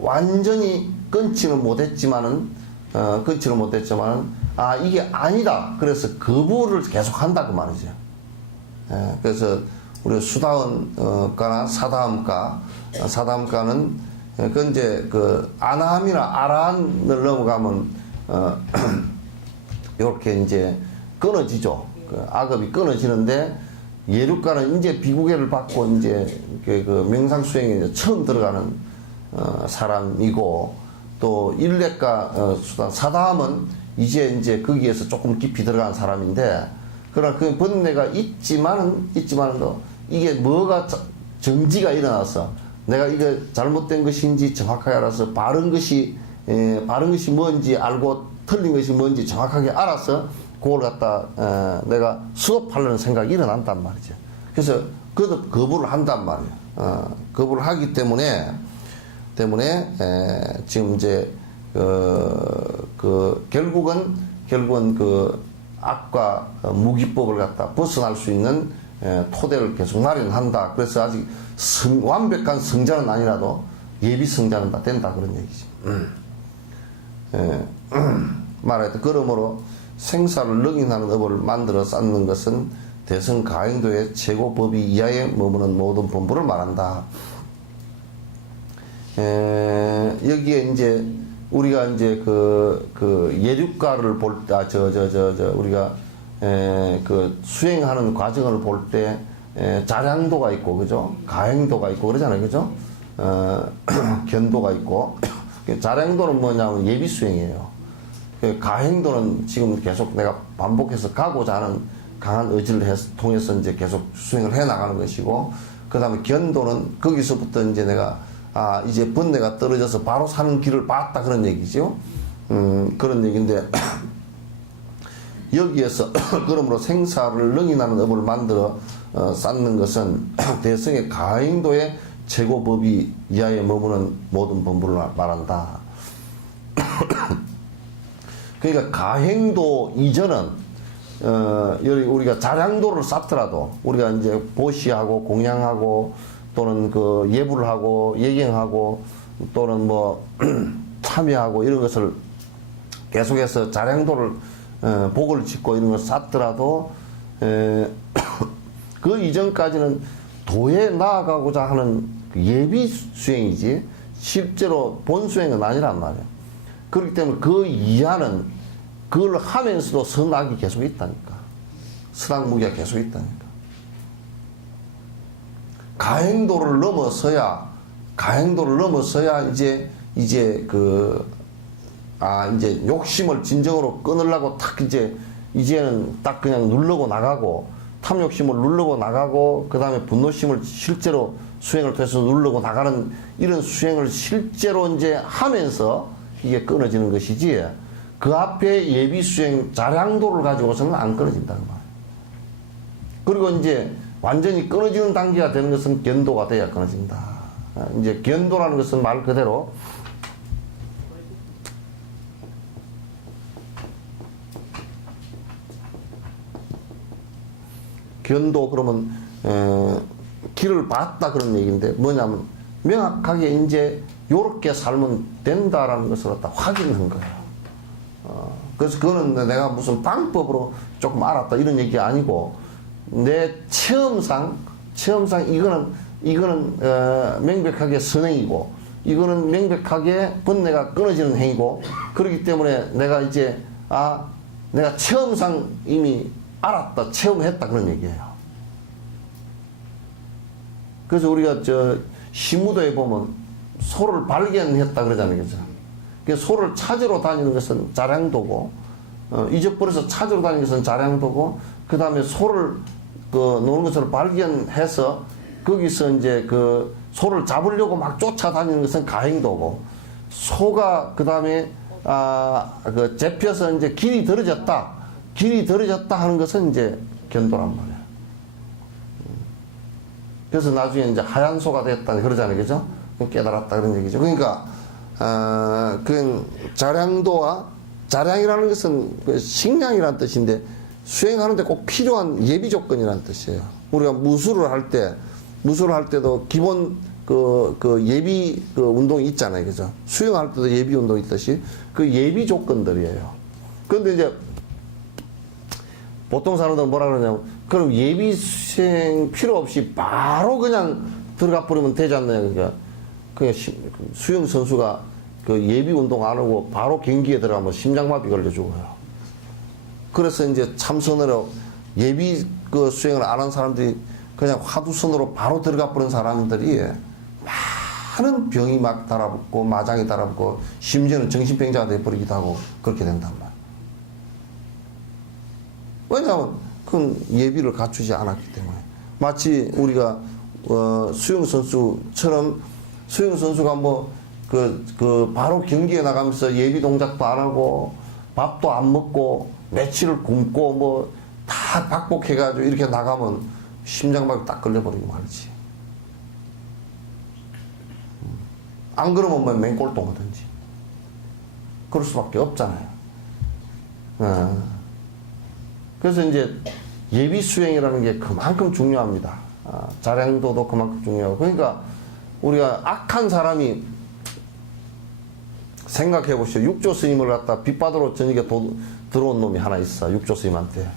완전히 끊지는 못했지만은 이게 아니다. 그래서 거부를 계속 한다 그 말이죠. 그래서 우리 수다원가나 사다음가는 그 이제 그 아나함이나 아라한을 넘어가면 이렇게 이제 끊어지죠. 그 악업이 끊어지는데 예륙가는 이제 비구계를 받고 이제 그 명상수행에 이제 처음 들어가는 사람이고 또 일렉가 사다함은 이제 거기에서 조금 깊이 들어간 사람인데 그러나 그 번뇌가 있지만도 이게 뭐가 정지가 일어나서 내가 이거 잘못된 것인지 정확하게 알아서 바른 것이 뭔지 알고 틀린 것이 뭔지 정확하게 알아서 그걸 갖다 내가 수업하려는 생각이 일어난단 말이죠. 그래서 그것도 거부를 한단 말이에요. 거부를 하기 때문에 지금 이제 결국은 그 악과 무기법을 갖다 벗어날 수 있는 토대를 계속 마련한다. 그래서 아직 완벽한 성자는 아니라도 예비 성자는 다 된다 그런 얘기지. 말하여도 그러므로 생사를 능인하는 업을 만들어 쌓는 것은 대성 가행도의 최고 법이 이하에 머무는 모든 본부를 말한다. 여기에 이제 우리가 이제 그 예륙가를 볼 때 우리가 그 수행하는 과정을 볼 때 자량도가 있고 그죠? 가행도가 있고 그러잖아요, 그죠? 견도가 있고 자량도는 뭐냐면 예비 수행이에요. 가행도는 지금 계속 내가 반복해서 가고자 하는 강한 의지를 통해서 이제 계속 수행을 해 나가는 것이고, 그 다음에 견도는 거기서부터 이제 내가 이제 번뇌가 떨어져서 바로 사는 길을 봤다 그런 얘기죠. 그런 얘기인데 여기에서 그러므로 생사를 능인하는 업을 만들어 쌓는 것은 대성의 가행도의 최고법이 이하에 머무는 모든 법을 말한다. 그러니까 가행도 이전은 우리가 자량도를 쌓더라도 우리가 이제 보시하고 공양하고 또는 그 예불을 하고 예경하고 또는 뭐 참여하고 이런 것을 계속해서 자량도를 복을 짓고 이런 걸 쌓더라도 그 이전까지는 도에 나아가고자 하는 그 예비 수행이지 실제로 본 수행은 아니란 말이에요. 그렇기 때문에 그 이하는 그걸 하면서도 선악이 계속 있다니까. 선악무기가 계속 있다니까. 가행도를 넘어서야 이제 욕심을 진정으로 끊으려고 이제는 딱 그냥 누르고 나가고, 탐욕심을 누르고 나가고, 그 다음에 분노심을 실제로 수행을 통해서 누르고 나가는 이런 수행을 실제로 이제 하면서 이게 끊어지는 것이지, 그 앞에 예비 수행 자량도를 가지고서는 안 끊어진다는 말이에요. 그리고 이제 완전히 끊어지는 단계가 되는 것은 견도가 돼야 끊어진다. 이제 견도라는 것은 말 그대로 견도 그러면 길을 봤다 그런 얘기인데 뭐냐면 명확하게 이제 요렇게 살면 된다라는 것을 갖다 확인한 거예요. 그래서 그거는 내가 무슨 방법으로 조금 알았다 이런 얘기 아니고 내 체험상 이거는 명백하게 선행이고 이거는 명백하게 번뇌가 끊어지는 행위고 그렇기 때문에 내가 이제 내가 체험상 이미 알았다 체험했다 그런 얘기예요. 그래서 우리가 시무도에 보면 소를 발견했다 그러잖아요. 그죠? 소를 찾으러 다니는 것은 자량도고 잊어버려서 찾으러 다니는 것은 자량도고 그 다음에 소를 노는 것을 발견해서 거기서 이제 그 소를 잡으려고 막 쫓아다니는 것은 가행도고 소가 그 다음에 잡혀서 이제 길이 들어졌다 하는 것은 이제 견도란 말이에요. 그래서 나중에 이제 하얀 소가 됐다 그러잖아요. 그죠? 깨달았다 그런 얘기죠. 그러니까 그 자량이라는 것은 그 식량이라는 뜻인데 수행하는데 꼭 필요한 예비 조건이라는 뜻이에요. 우리가 무술을 할 때도 기본 그 예비 운동이 있잖아요. 그죠? 수행할 때도 예비 운동이 있듯이 그 예비 조건들이에요. 그런데 이제 보통 사람들은 뭐라 그러냐면 그럼 예비 수행 필요 없이 바로 그냥 들어가 버리면 되지 않나요? 그러니까 수영 선수가 그 예비 운동 안 하고 바로 경기에 들어가면 심장마비 걸려 죽어요. 그래서 이제 참선으로 예비 그 수행을 안 한 사람들이 그냥 화두선으로 바로 들어가 버린 사람들이 많은 병이 막 달아붙고 마장이 달아붙고 심지어는 정신병자가 돼버리기도 하고 그렇게 된단 말이에요. 왜냐하면 그건 예비를 갖추지 않았기 때문에. 마치 우리가 수영선수처럼 수영선수가 바로 경기에 나가면서 예비 동작도 안 하고 밥도 안 먹고 며칠을 굶고 다 박복해가지고 이렇게 나가면 심장마비 딱 걸려버리고 말이지. 안 그러면 맹골동하든지. 그럴 수밖에 없잖아요. 그래서 이제 예비 수행이라는 게 그만큼 중요합니다. 자량도도 그만큼 중요하고. 그러니까 우리가 악한 사람이 생각해 보시죠. 육조 스님을 갖다 빚받으러 저녁에 들어온 놈이 하나 있어. 육조 스님한테.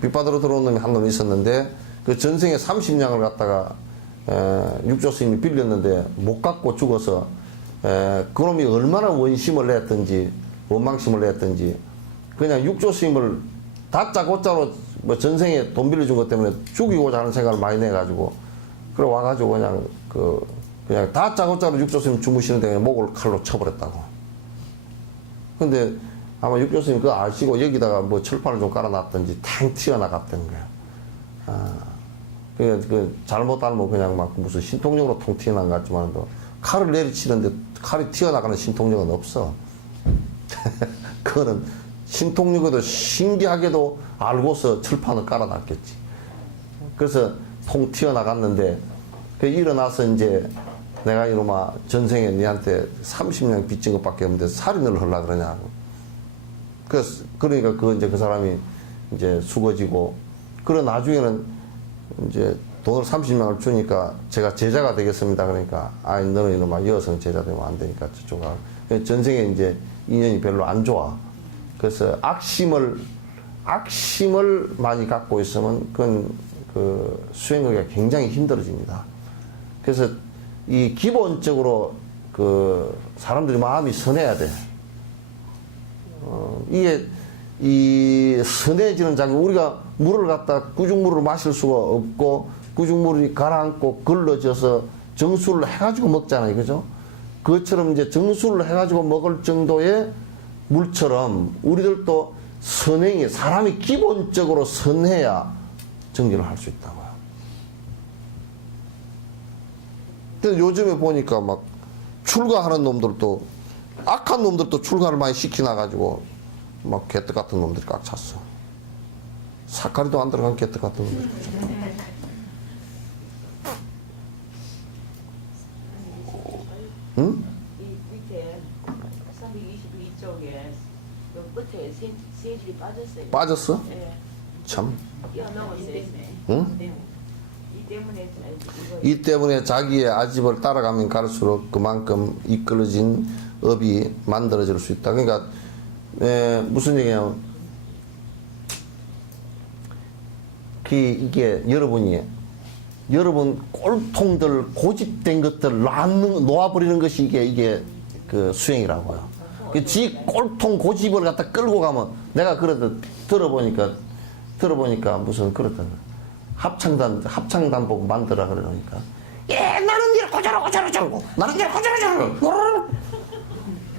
빚받으러 들어온 놈이 한 놈이 있었는데 그 전생에 30냥을 갖다가 육조 스님이 빌렸는데 못 갚고 죽어서 그놈이 얼마나 원심을 냈든지 원망심을 냈든지 그냥 육조 스님을 다짜고짜로 전생에 돈 빌려준 것 때문에 죽이고자 하는 생각을 많이 내가지고 그래 와가지고 그냥 다짜고짜로 육조 스님 주무시는데 그냥 목을 칼로 쳐버렸다고. 근데 아마 육조 스님 그거 아시고 여기다가 철판을 좀 깔아놨든지 탕 튀어나갔던 거야. 잘못 알면 그냥 막 무슨 신통력으로 통 튀어나간 것 같지만도 칼을 내리치는데 칼이 튀어나가는 신통력은 없어. 그거는 신통력에도 신기하게도 알고서 철판을 깔아놨겠지. 그래서 통 튀어나갔는데 일어나서 이제 내가 이놈아 전생에 니한테 30년 빚진 것밖에 없는데 살인을 하려고 그러냐고. 그러니까 그 사람이 이제 수거지고 그러 나중에는 이제 돈을 30명을 주니까 제가 제자가 되겠습니다. 그러니까 너는 이놈아 여성 제자 되면 안 되니까 저쪽 가. 전생에 이제 인연이 별로 안 좋아. 그래서 악심을 많이 갖고 있으면 그건 그 수행하기가 굉장히 힘들어집니다. 그래서 이 기본적으로 그 사람들이 마음이 선해야 돼. 이게 이 선해지는 작용, 우리가 물을 갖다 구중물을 마실 수가 없고 구중물이 가라앉고 걸러져서 정수를 해가지고 먹잖아요, 그죠? 그것처럼 이제 정수를 해가지고 먹을 정도의 물처럼 우리들도 선행이, 사람이 기본적으로 선해야 정진을 할 수 있다고요. 근데 요즘에 보니까 막 출가하는 놈들도, 악한 놈들도 출가를 많이 시키나가지고 막 개떡 같은 놈들이 꽉 찼어. 사카리도 안 들어간 개떡 같은 놈들이 꽉 찼다. 응? 이 밑에 322쪽에 그 끝에 세질이 빠졌어요. 빠졌어? 예. 참. 뛰어넘었어요. 응? 이 때문에 이거 이 때문에 자기의 아집을 따라가면 갈수록 그만큼 이끌어진 업이 만들어질 수 있다. 그러니까 무슨 얘기냐면 이게 여러분 꼴통들 고집된 것들 놓아버리는 것이 이게 그 수행이라고요. 지 꼴통 고집을 갖다 끌고 가면, 내가 그래도 들어보니까 무슨 그렇다. 합창단 보고 만들어 그러니까, 예, 나는 이렇게 저러고 나는 이렇게 저러고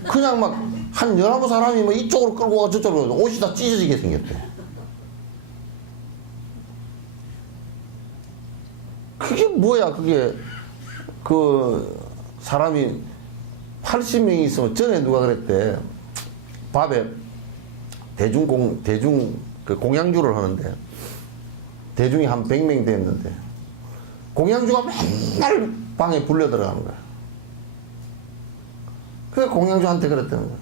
그냥 막 한 19 사람이 뭐 이쪽으로 끌고 가 저쪽으로 옷이 다 찢어지게 생겼대. 그게 뭐야? 그게 그 사람이 80명이 있으면, 전에 누가 그랬대. 밥에 대중 그 공양주를 하는데 대중이 한 100명 됐는데 공양주가 맨날 방에 불려 들어가는 거야. 그래서 공양주한테 그랬다는 거야.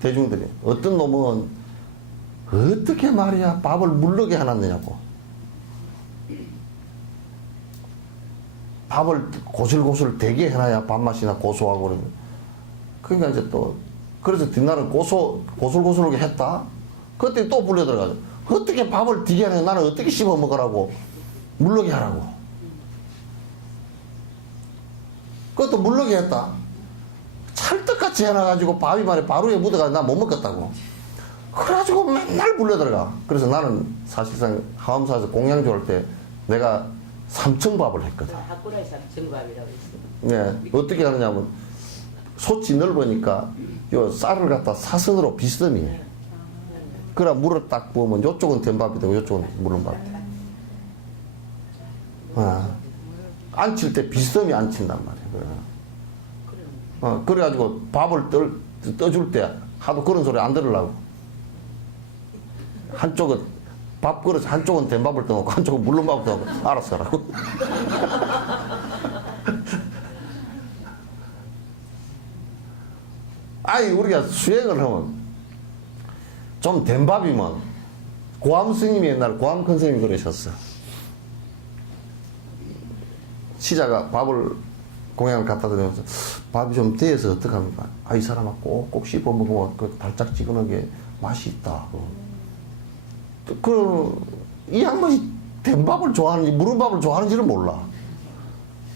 대중들이. 어떤 놈은 어떻게 말이야 밥을 물르게 해놨느냐고. 밥을 고슬고슬 되게 해놔야 밥맛이나 고소하고 그러면. 그러니까 이제 또, 그래서 뒷날은 고슬고슬하게 했다? 그때 또 불려 들어가죠. 어떻게 밥을 되게 하냐, 나는 어떻게 씹어 먹으라고, 물르게 하라고. 그것도 물르게 했다. 찰떡같이 해놔가지고 밥이 말에 바로에 묻어가지고 나 못 먹겠다고. 그래가지고 맨날 불려 들어가. 그래서 나는 사실상 하엄사에서 공양주 할 때 내가 삼청밥을 했거든. 학군의 삼청밥이라고 있어요. 네, 어떻게 하느냐면, 솥이 넓으니까 요 쌀을 갖다 사선으로 비스듬히 해. 그래 물을 딱 부으면 요쪽은 된밥이 되고 요쪽은 물은 밥이 돼. 앉힐 때 비스듬히 앉힌단 말이야. 그래가지고 밥을 떠줄 때 하도 그런 소리 안 들으려고. 한쪽은 밥그릇, 한쪽은 된밥을 떠놓고 한쪽은 물른 밥을 떠놓고, 알았어 라고. 아니, 우리가 수행을 하면 좀 된밥이면, 고암 스님이 옛날 고암 큰 스님이 그러셨어. 시자가 밥을 공양을 갖다 드리면서 밥이 좀 데여서 어떡합니까? 아, 이 사람아 꼭 씹어 먹으면 그 달짝지근하게 맛이 있다. 이 양반이 된밥을 좋아하는지 무른 밥을 좋아하는지를 몰라.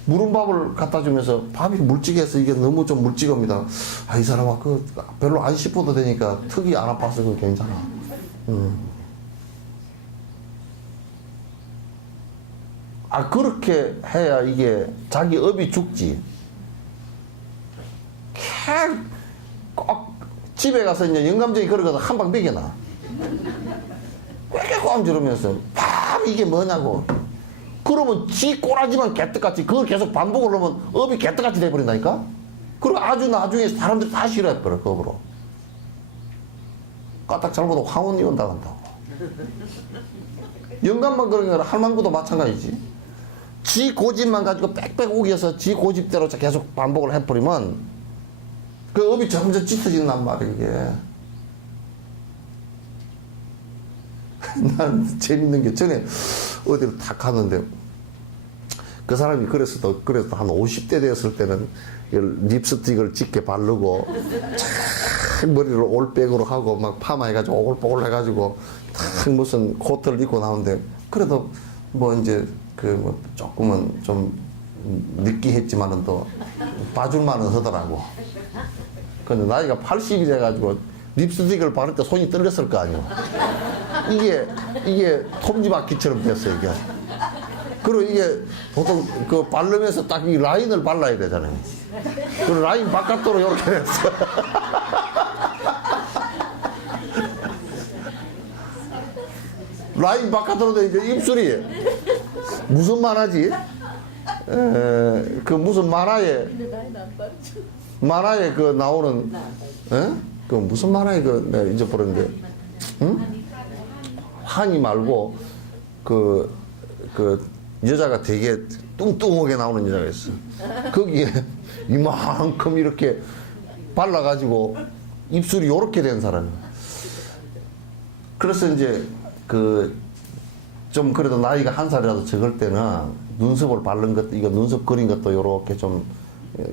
무른 밥을 갖다 주면서 밥이 물찌개해서 이게 너무 좀 물찌겁니다. 아, 이 사람아 별로 안 씹어도 되니까 턱이 안 아파서 그거 괜찮아. 그렇게 해야 이게 자기 업이 죽지. 꼭 집에 가서 이제 영감쟁이 걸어가서 한 방 먹여놔. 꽤 꼬암 지르면서 이게 뭐냐고. 그러면 지 꼬라지만 개떡같이 그걸 계속 반복을 하면 업이 개떡같이 돼버린다니까. 그리고 아주 나중에 사람들이 다 싫어해버려. 그 업으로 까딱 잘못하면 황혼 이혼 당한다고. 영감만 그런 게 아니라 할망구도 마찬가지지. 지 고집만 가지고 빽빽 우겨서 지 고집대로 계속 반복을 해버리면 그 업이 점점 짙어진단 말이야. 이게 난 재밌는 게, 전에 어디를 탁 갔는데 그 사람이 그래서 한 50대 됐을 때는 이 립스틱을 짙게 바르고 탁 머리를 올백으로 하고 막 파마해가지고 오글보글 해가지고 탁 무슨 코트를 입고 나오는데 그래도 뭐 이제 그 뭐 조금은 좀 느끼했지만은 또 봐줄만은 하더라고. 근데 나이가 80이 돼가지고 립스틱을 바를 때 손이 떨렸을 거 아니에요. 이게 톱니바퀴처럼 됐어 이게. 그리고 이게 보통 그 바르면서 딱 이 라인을 발라야 되잖아요. 그 라인 바깥으로 이렇게 됐어. 라인 바깥으로 돼 이제 입술이 무슨 만화지? 그 무슨 만화에 그 나오는 그 무슨 만화에 그 내가 잊어버렸는데 응? 한이 말고 그 여자가 되게 뚱뚱하게 나오는 여자가 있어. 거기에 이만큼 이렇게 발라가지고 입술이 요렇게 된 사람이야. 그래서 이제 좀 그래도 나이가 한 살이라도 적을 때는 눈썹을 바른 것도 이거 눈썹 그린 것도 요렇게 좀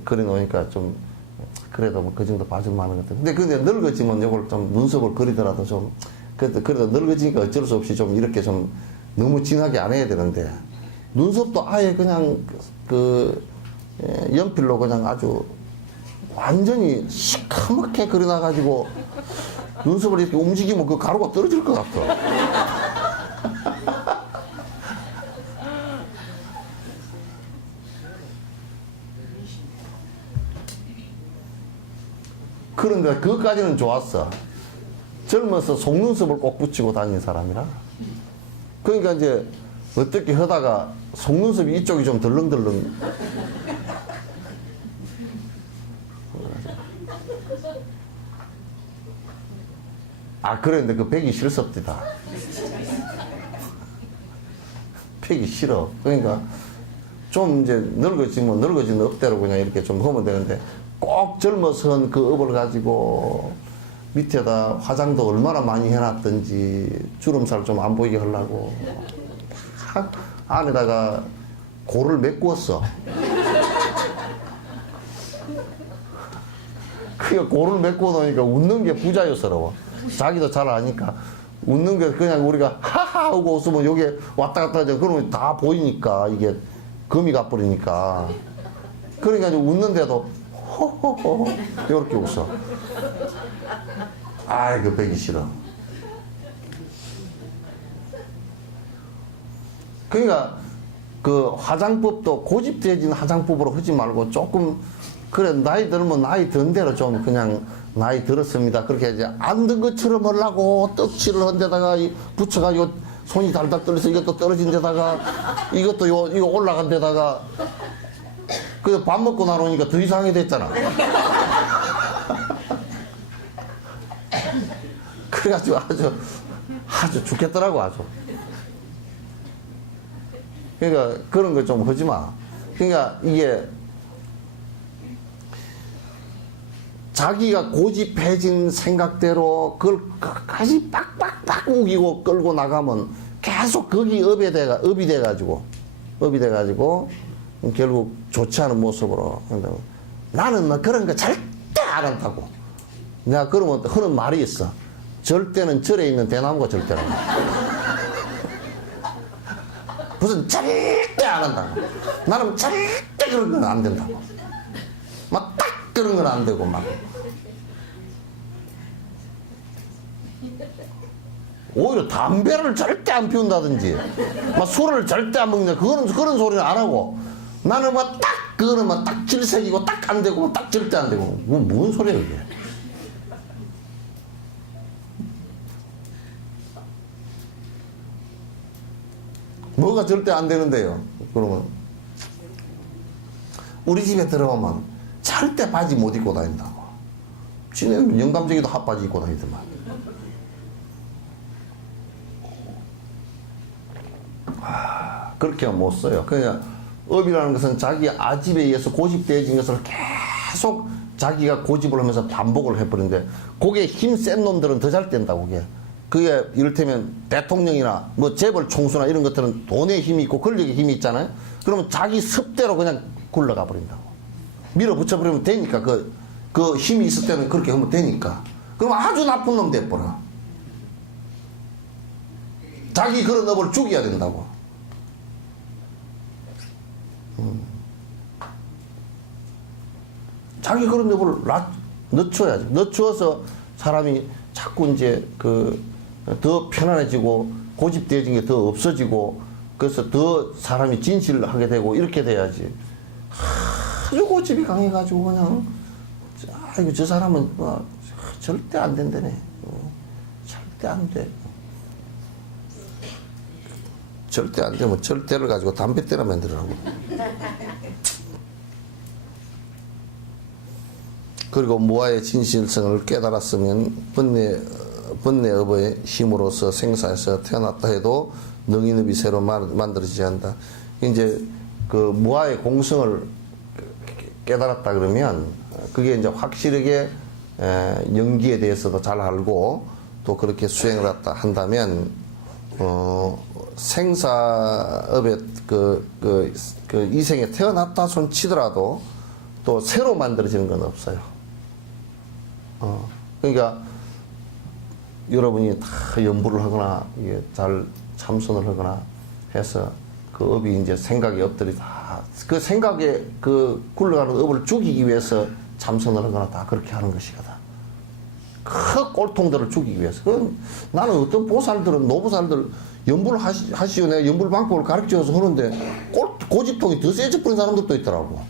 그려 놓으니까 좀 그래도 뭐 그 정도 봐줄 만한 것 같아. 근데 늙어지면 요걸 좀 눈썹을 그리더라도 좀 그래도 늙어지니까 어쩔 수 없이 좀 이렇게 좀 너무 진하게 안 해야 되는데 눈썹도 아예 그냥 연필로 그냥 아주 완전히 시커멓게 그려놔가지고 눈썹을 이렇게 움직이면 그 가루가 떨어질 것 같아. 그런데 그것까지는 좋았어. 젊어서 속눈썹을 꼭 붙이고 다니는 사람이라. 그러니까 이제 어떻게 하다가 속눈썹이 이쪽이 좀 덜렁덜렁. 그랬는데 그 배기 싫었습니다. 배기 싫어. 그러니까 좀 이제 늙어지면 늙어진 업대로 그냥 이렇게 좀 하면 되는데 꼭 젊어서 한 그 업을 가지고 밑에다 화장도 얼마나 많이 해놨던지 주름살 좀 안 보이게 하려고 안에다가 고를 메꾸었어. 그게 고를 메꾸어 놓으니까 웃는 게 부자유스러워. 자기도 잘 아니까 웃는 게 그냥 우리가 하하 하고 웃으면 여기에 왔다 갔다 하죠. 그러면 다 보이니까 이게 금이 가버리니까. 그러니까 이제 웃는데도 호호호 이렇게 웃어. 그 배기 싫어. 그러니까 그 화장법도 고집되진 화장법으로 하지 말고 조금 그래 나이 들면 나이 든 대로 좀 그냥 나이 들었습니다 그렇게 이제 안 든 것처럼 하려고 떡칠을 한 데다가 붙여가지고 손이 달달 떨려서 이것도 떨어진 데다가 이것도 이거 올라간 데다가 그 밥 먹고 나오니까 더 이상하게 됐잖아. 그래가지고 아주 죽겠더라고 아주. 그러니까 그런 거 좀 하지 마. 그러니까 이게 자기가 고집해진 생각대로 그걸 끝까지 빡빡빡 우기고 끌고 나가면 계속 거기 업이 돼가지고 결국 좋지 않은 모습으로. 나는 뭐 그런 거 절대 안 한다고. 내가 그러면 하는 말이 있어. 절대는 절에 있는 대나무가 절대라고. 무슨 절대 안 한다고. 나는 절대 그런 건 안 된다고. 막 딱 그런 건 안 되고 막. 오히려 담배를 절대 안 피운다든지, 막 술을 절대 안 먹는다. 그런 소리는 안 하고. 나는 막 딱, 그거는 막 딱 질색이고 딱 안 되고 딱 절대 안 되고. 뭔 소리야, 이게. 뭐가 절대 안 되는데요? 그러면. 우리 집에 들어오면 절대 바지 못 입고 다닌다고. 지네는 영감쟁이도 핫바지 입고 다니더만. 그렇게 못 써요. 그냥 업이라는 것은 자기 아집에 의해서 고집되어진 것을 계속 자기가 고집을 하면서 반복을 해버리는데 그게 힘 센 놈들은 더 잘 된다고. 그게 이를테면 대통령이나 뭐 재벌 총수나 이런 것들은 돈에 힘이 있고 권력에 힘이 있잖아요. 그러면 자기 습대로 그냥 굴러가 버린다고. 밀어붙여 버리면 되니까 그 힘이 있을 때는 그렇게 하면 되니까. 그럼 아주 나쁜 놈 돼버려. 자기 그런 업을 죽여야 된다고. 자기 그런 업을 늦춰야지. 늦추어서 사람이 자꾸 이제 더 편안해지고 고집되어진 게 더 없어지고 그래서 더 사람이 진실을 하게 되고 이렇게 돼야지. 아주 고집이 강해가지고 그냥 아이고 저 사람은 절대 안 된다네. 절대 안 돼. 절대 안 되면 절대를 가지고 담뱃대나 만들으라고. 그리고 무아의 진실성을 깨달았으면 번뇌업의 힘으로서 생사에서 태어났다 해도 능인업이 새로 만들어지지 않는다. 이제 그 무아의 공성을 깨달았다 그러면 그게 이제 확실하게 연기에 대해서도 잘 알고 또 그렇게 수행을 했다 한다면 생사업에 이 생에 태어났다 손 치더라도 또 새로 만들어지는 건 없어요. 그러니까 여러분이 다 연부를 하거나 이게 잘 참선을 하거나 해서 그 업이 이제 생각의 업들이 다 그 생각에 굴러가는 업을 죽이기 위해서 참선을 하거나 다 그렇게 하는 것이거든. 그 꼴통들을 죽이기 위해서. 나는 어떤 보살들은 노보살들 연부를 하시오. 내가 연불 방법을 가르쳐줘서 하는데 고집통이 더 세져버린 사람들도 있더라고.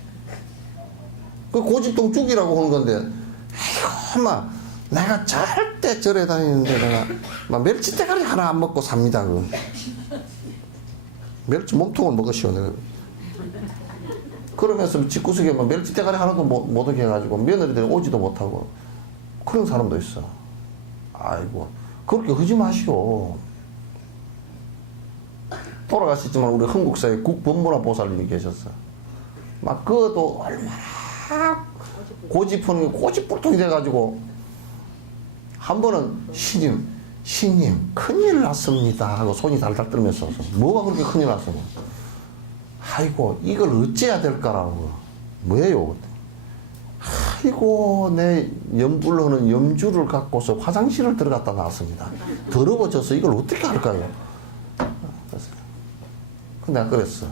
그 고집통 죽이라고 하는 건데 아이고 막 내가 절대 절에 다니는데 내가 막 멸치 대가리 하나 안 먹고 삽니다. 멸치 몸통을 먹으시오. 내가. 그러면서 집구석에 막 멸치 대가리 하나도 못 오게 해가지고 며느리들이 오지도 못하고 그런 사람도 있어. 아이고 그렇게 하지 마시오. 돌아가셨지만 우리 한국사에 국법문화 보살님이 계셨어. 막 그것도 얼마나 고집불통이 돼가지고 한 번은 신님 큰일 났습니다 하고 손이 달달 떨면서 뭐가 그렇게 큰일 났어. 아이고 이걸 어째야 될까라고. 뭐예요? 아이고 내 염불하는 염주를 갖고서 화장실을 들어갔다 나왔습니다. 더러워져서 이걸 어떻게 할까요? 근데 내가 그랬어.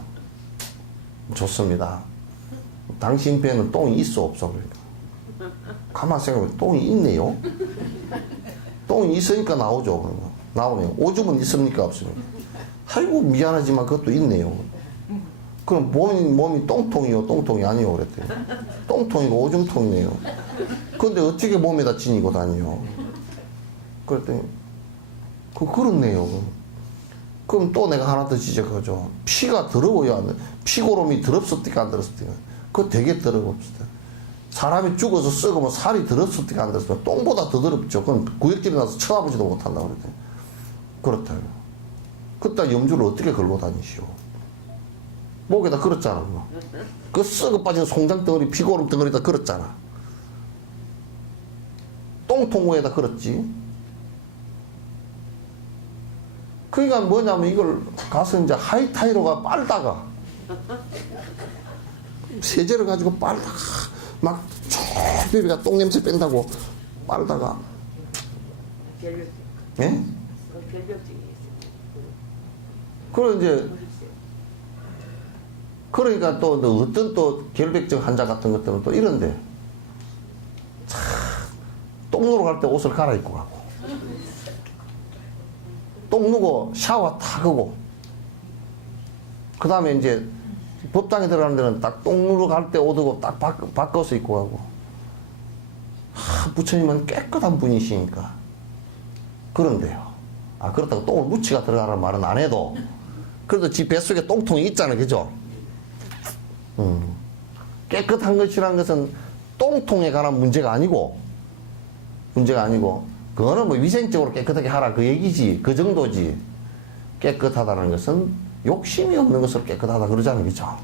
좋습니다. 당신 배에는 똥이 있어 없어? 그러니까. 가만 생각해보면 똥이 있네요. 똥이 있으니까 나오죠. 그러면. 나오네요. 오줌은 있습니까 없습니까? 아이고 미안하지만 그것도 있네요. 그럼 몸이 똥통이요 똥통이 아니요 그랬대요. 똥통이고 오줌통이네요. 근데 어떻게 몸에다 지니고 다니요? 그랬더니 그렇네요. 그럼 또 내가 하나 더 지적하죠. 피가 더러워야 피고름이 더럽습니까 안 더럽습니까? 그거 되게 더럽습니다. 사람이 죽어서 썩으면 살이 더럽습니까 안 더럽습니까? 똥보다 더 더럽죠. 그럼 구역질이 나서 쳐다보지도 못한다고 그랬더니 그렇다요. 그따 염주를 어떻게 걸고 다니시오? 목에다 걸었잖아. 그 썩어 빠진 송장 덩어리 피고름 덩어리다 걸었잖아. 똥통구에다 걸었지. 그러니까 뭐냐면 이걸 가서 이제 하이타이로가 빨다가 세제를 가지고 빨다가 막 초비비가 똥냄새 뺀다고 빨다가 결벽증. 예? 결벽증이 있어요. 그리고 이제 그러니까 또 어떤 또 결백증 환자 같은 것들은 또 이런데 똥 누러 갈 때 옷을 갈아입고 가고 똥 누고 샤워 다 하고 그 다음에 이제 법당에 들어가는 데는 딱 똥 누러 갈 때 옷하고 딱 바꿔서 입고 가고 부처님은 깨끗한 분이시니까 그런데요. 그렇다고 똥을 묻히가 들어가라는 말은 안 해도 그래도 지 뱃속에 똥통이 있잖아. 그죠? 깨끗한 것이라는 것은 똥통에 관한 문제가 아니고 그거는 뭐 위생적으로 깨끗하게 하라 그 얘기지. 그 정도지. 깨끗하다는 것은 욕심이 없는 것을 깨끗하다 그러잖아요. 그죠?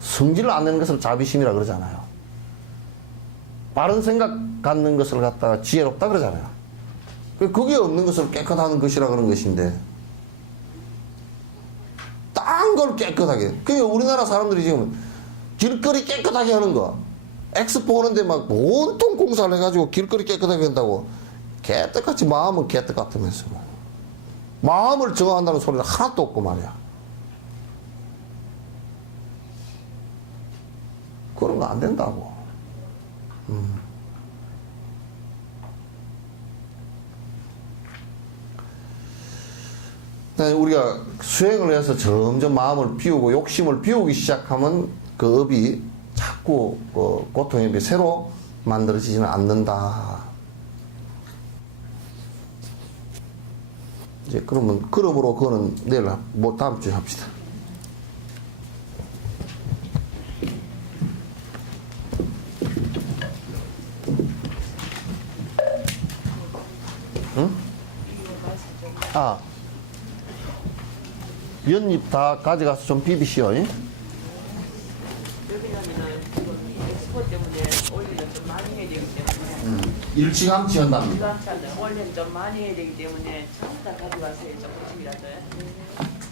성질 안 내는 것을 자비심이라 그러잖아요. 바른 생각 갖는 것을 갖다가 지혜롭다 그러잖아요. 그게 없는 것을 깨끗한 것이라 그런 것인데 딱 걸 깨끗하게. 그러니까 우리나라 사람들이 지금 길거리 깨끗하게 하는 거. 엑스포 오는데 막 온통 공사를 해가지고 길거리 깨끗하게 한다고. 개떡같이 마음은 개떡 같으면서. 마음을 정화한다는 소리는 하나도 없고 말이야. 그런 거 안 된다고. 우리가 수행을 해서 점점 마음을 비우고 욕심을 비우기 시작하면 그 업이 자꾸 고통의 업이 새로 만들어지지는 않는다. 이제 그러면 그러므로 그거는 내일 뭐 다음 주에 합시다. 응? 아. 연잎 다 가져가서 좀 비비시오. 여기 가면은 엑스포 때문에 원래는 좀 많이 해야 되기 때문에 일찌감치 한답니다. 원래는 좀 많이 해야 되기 때문에 전부 다 가져가세요. 조금씩이라도.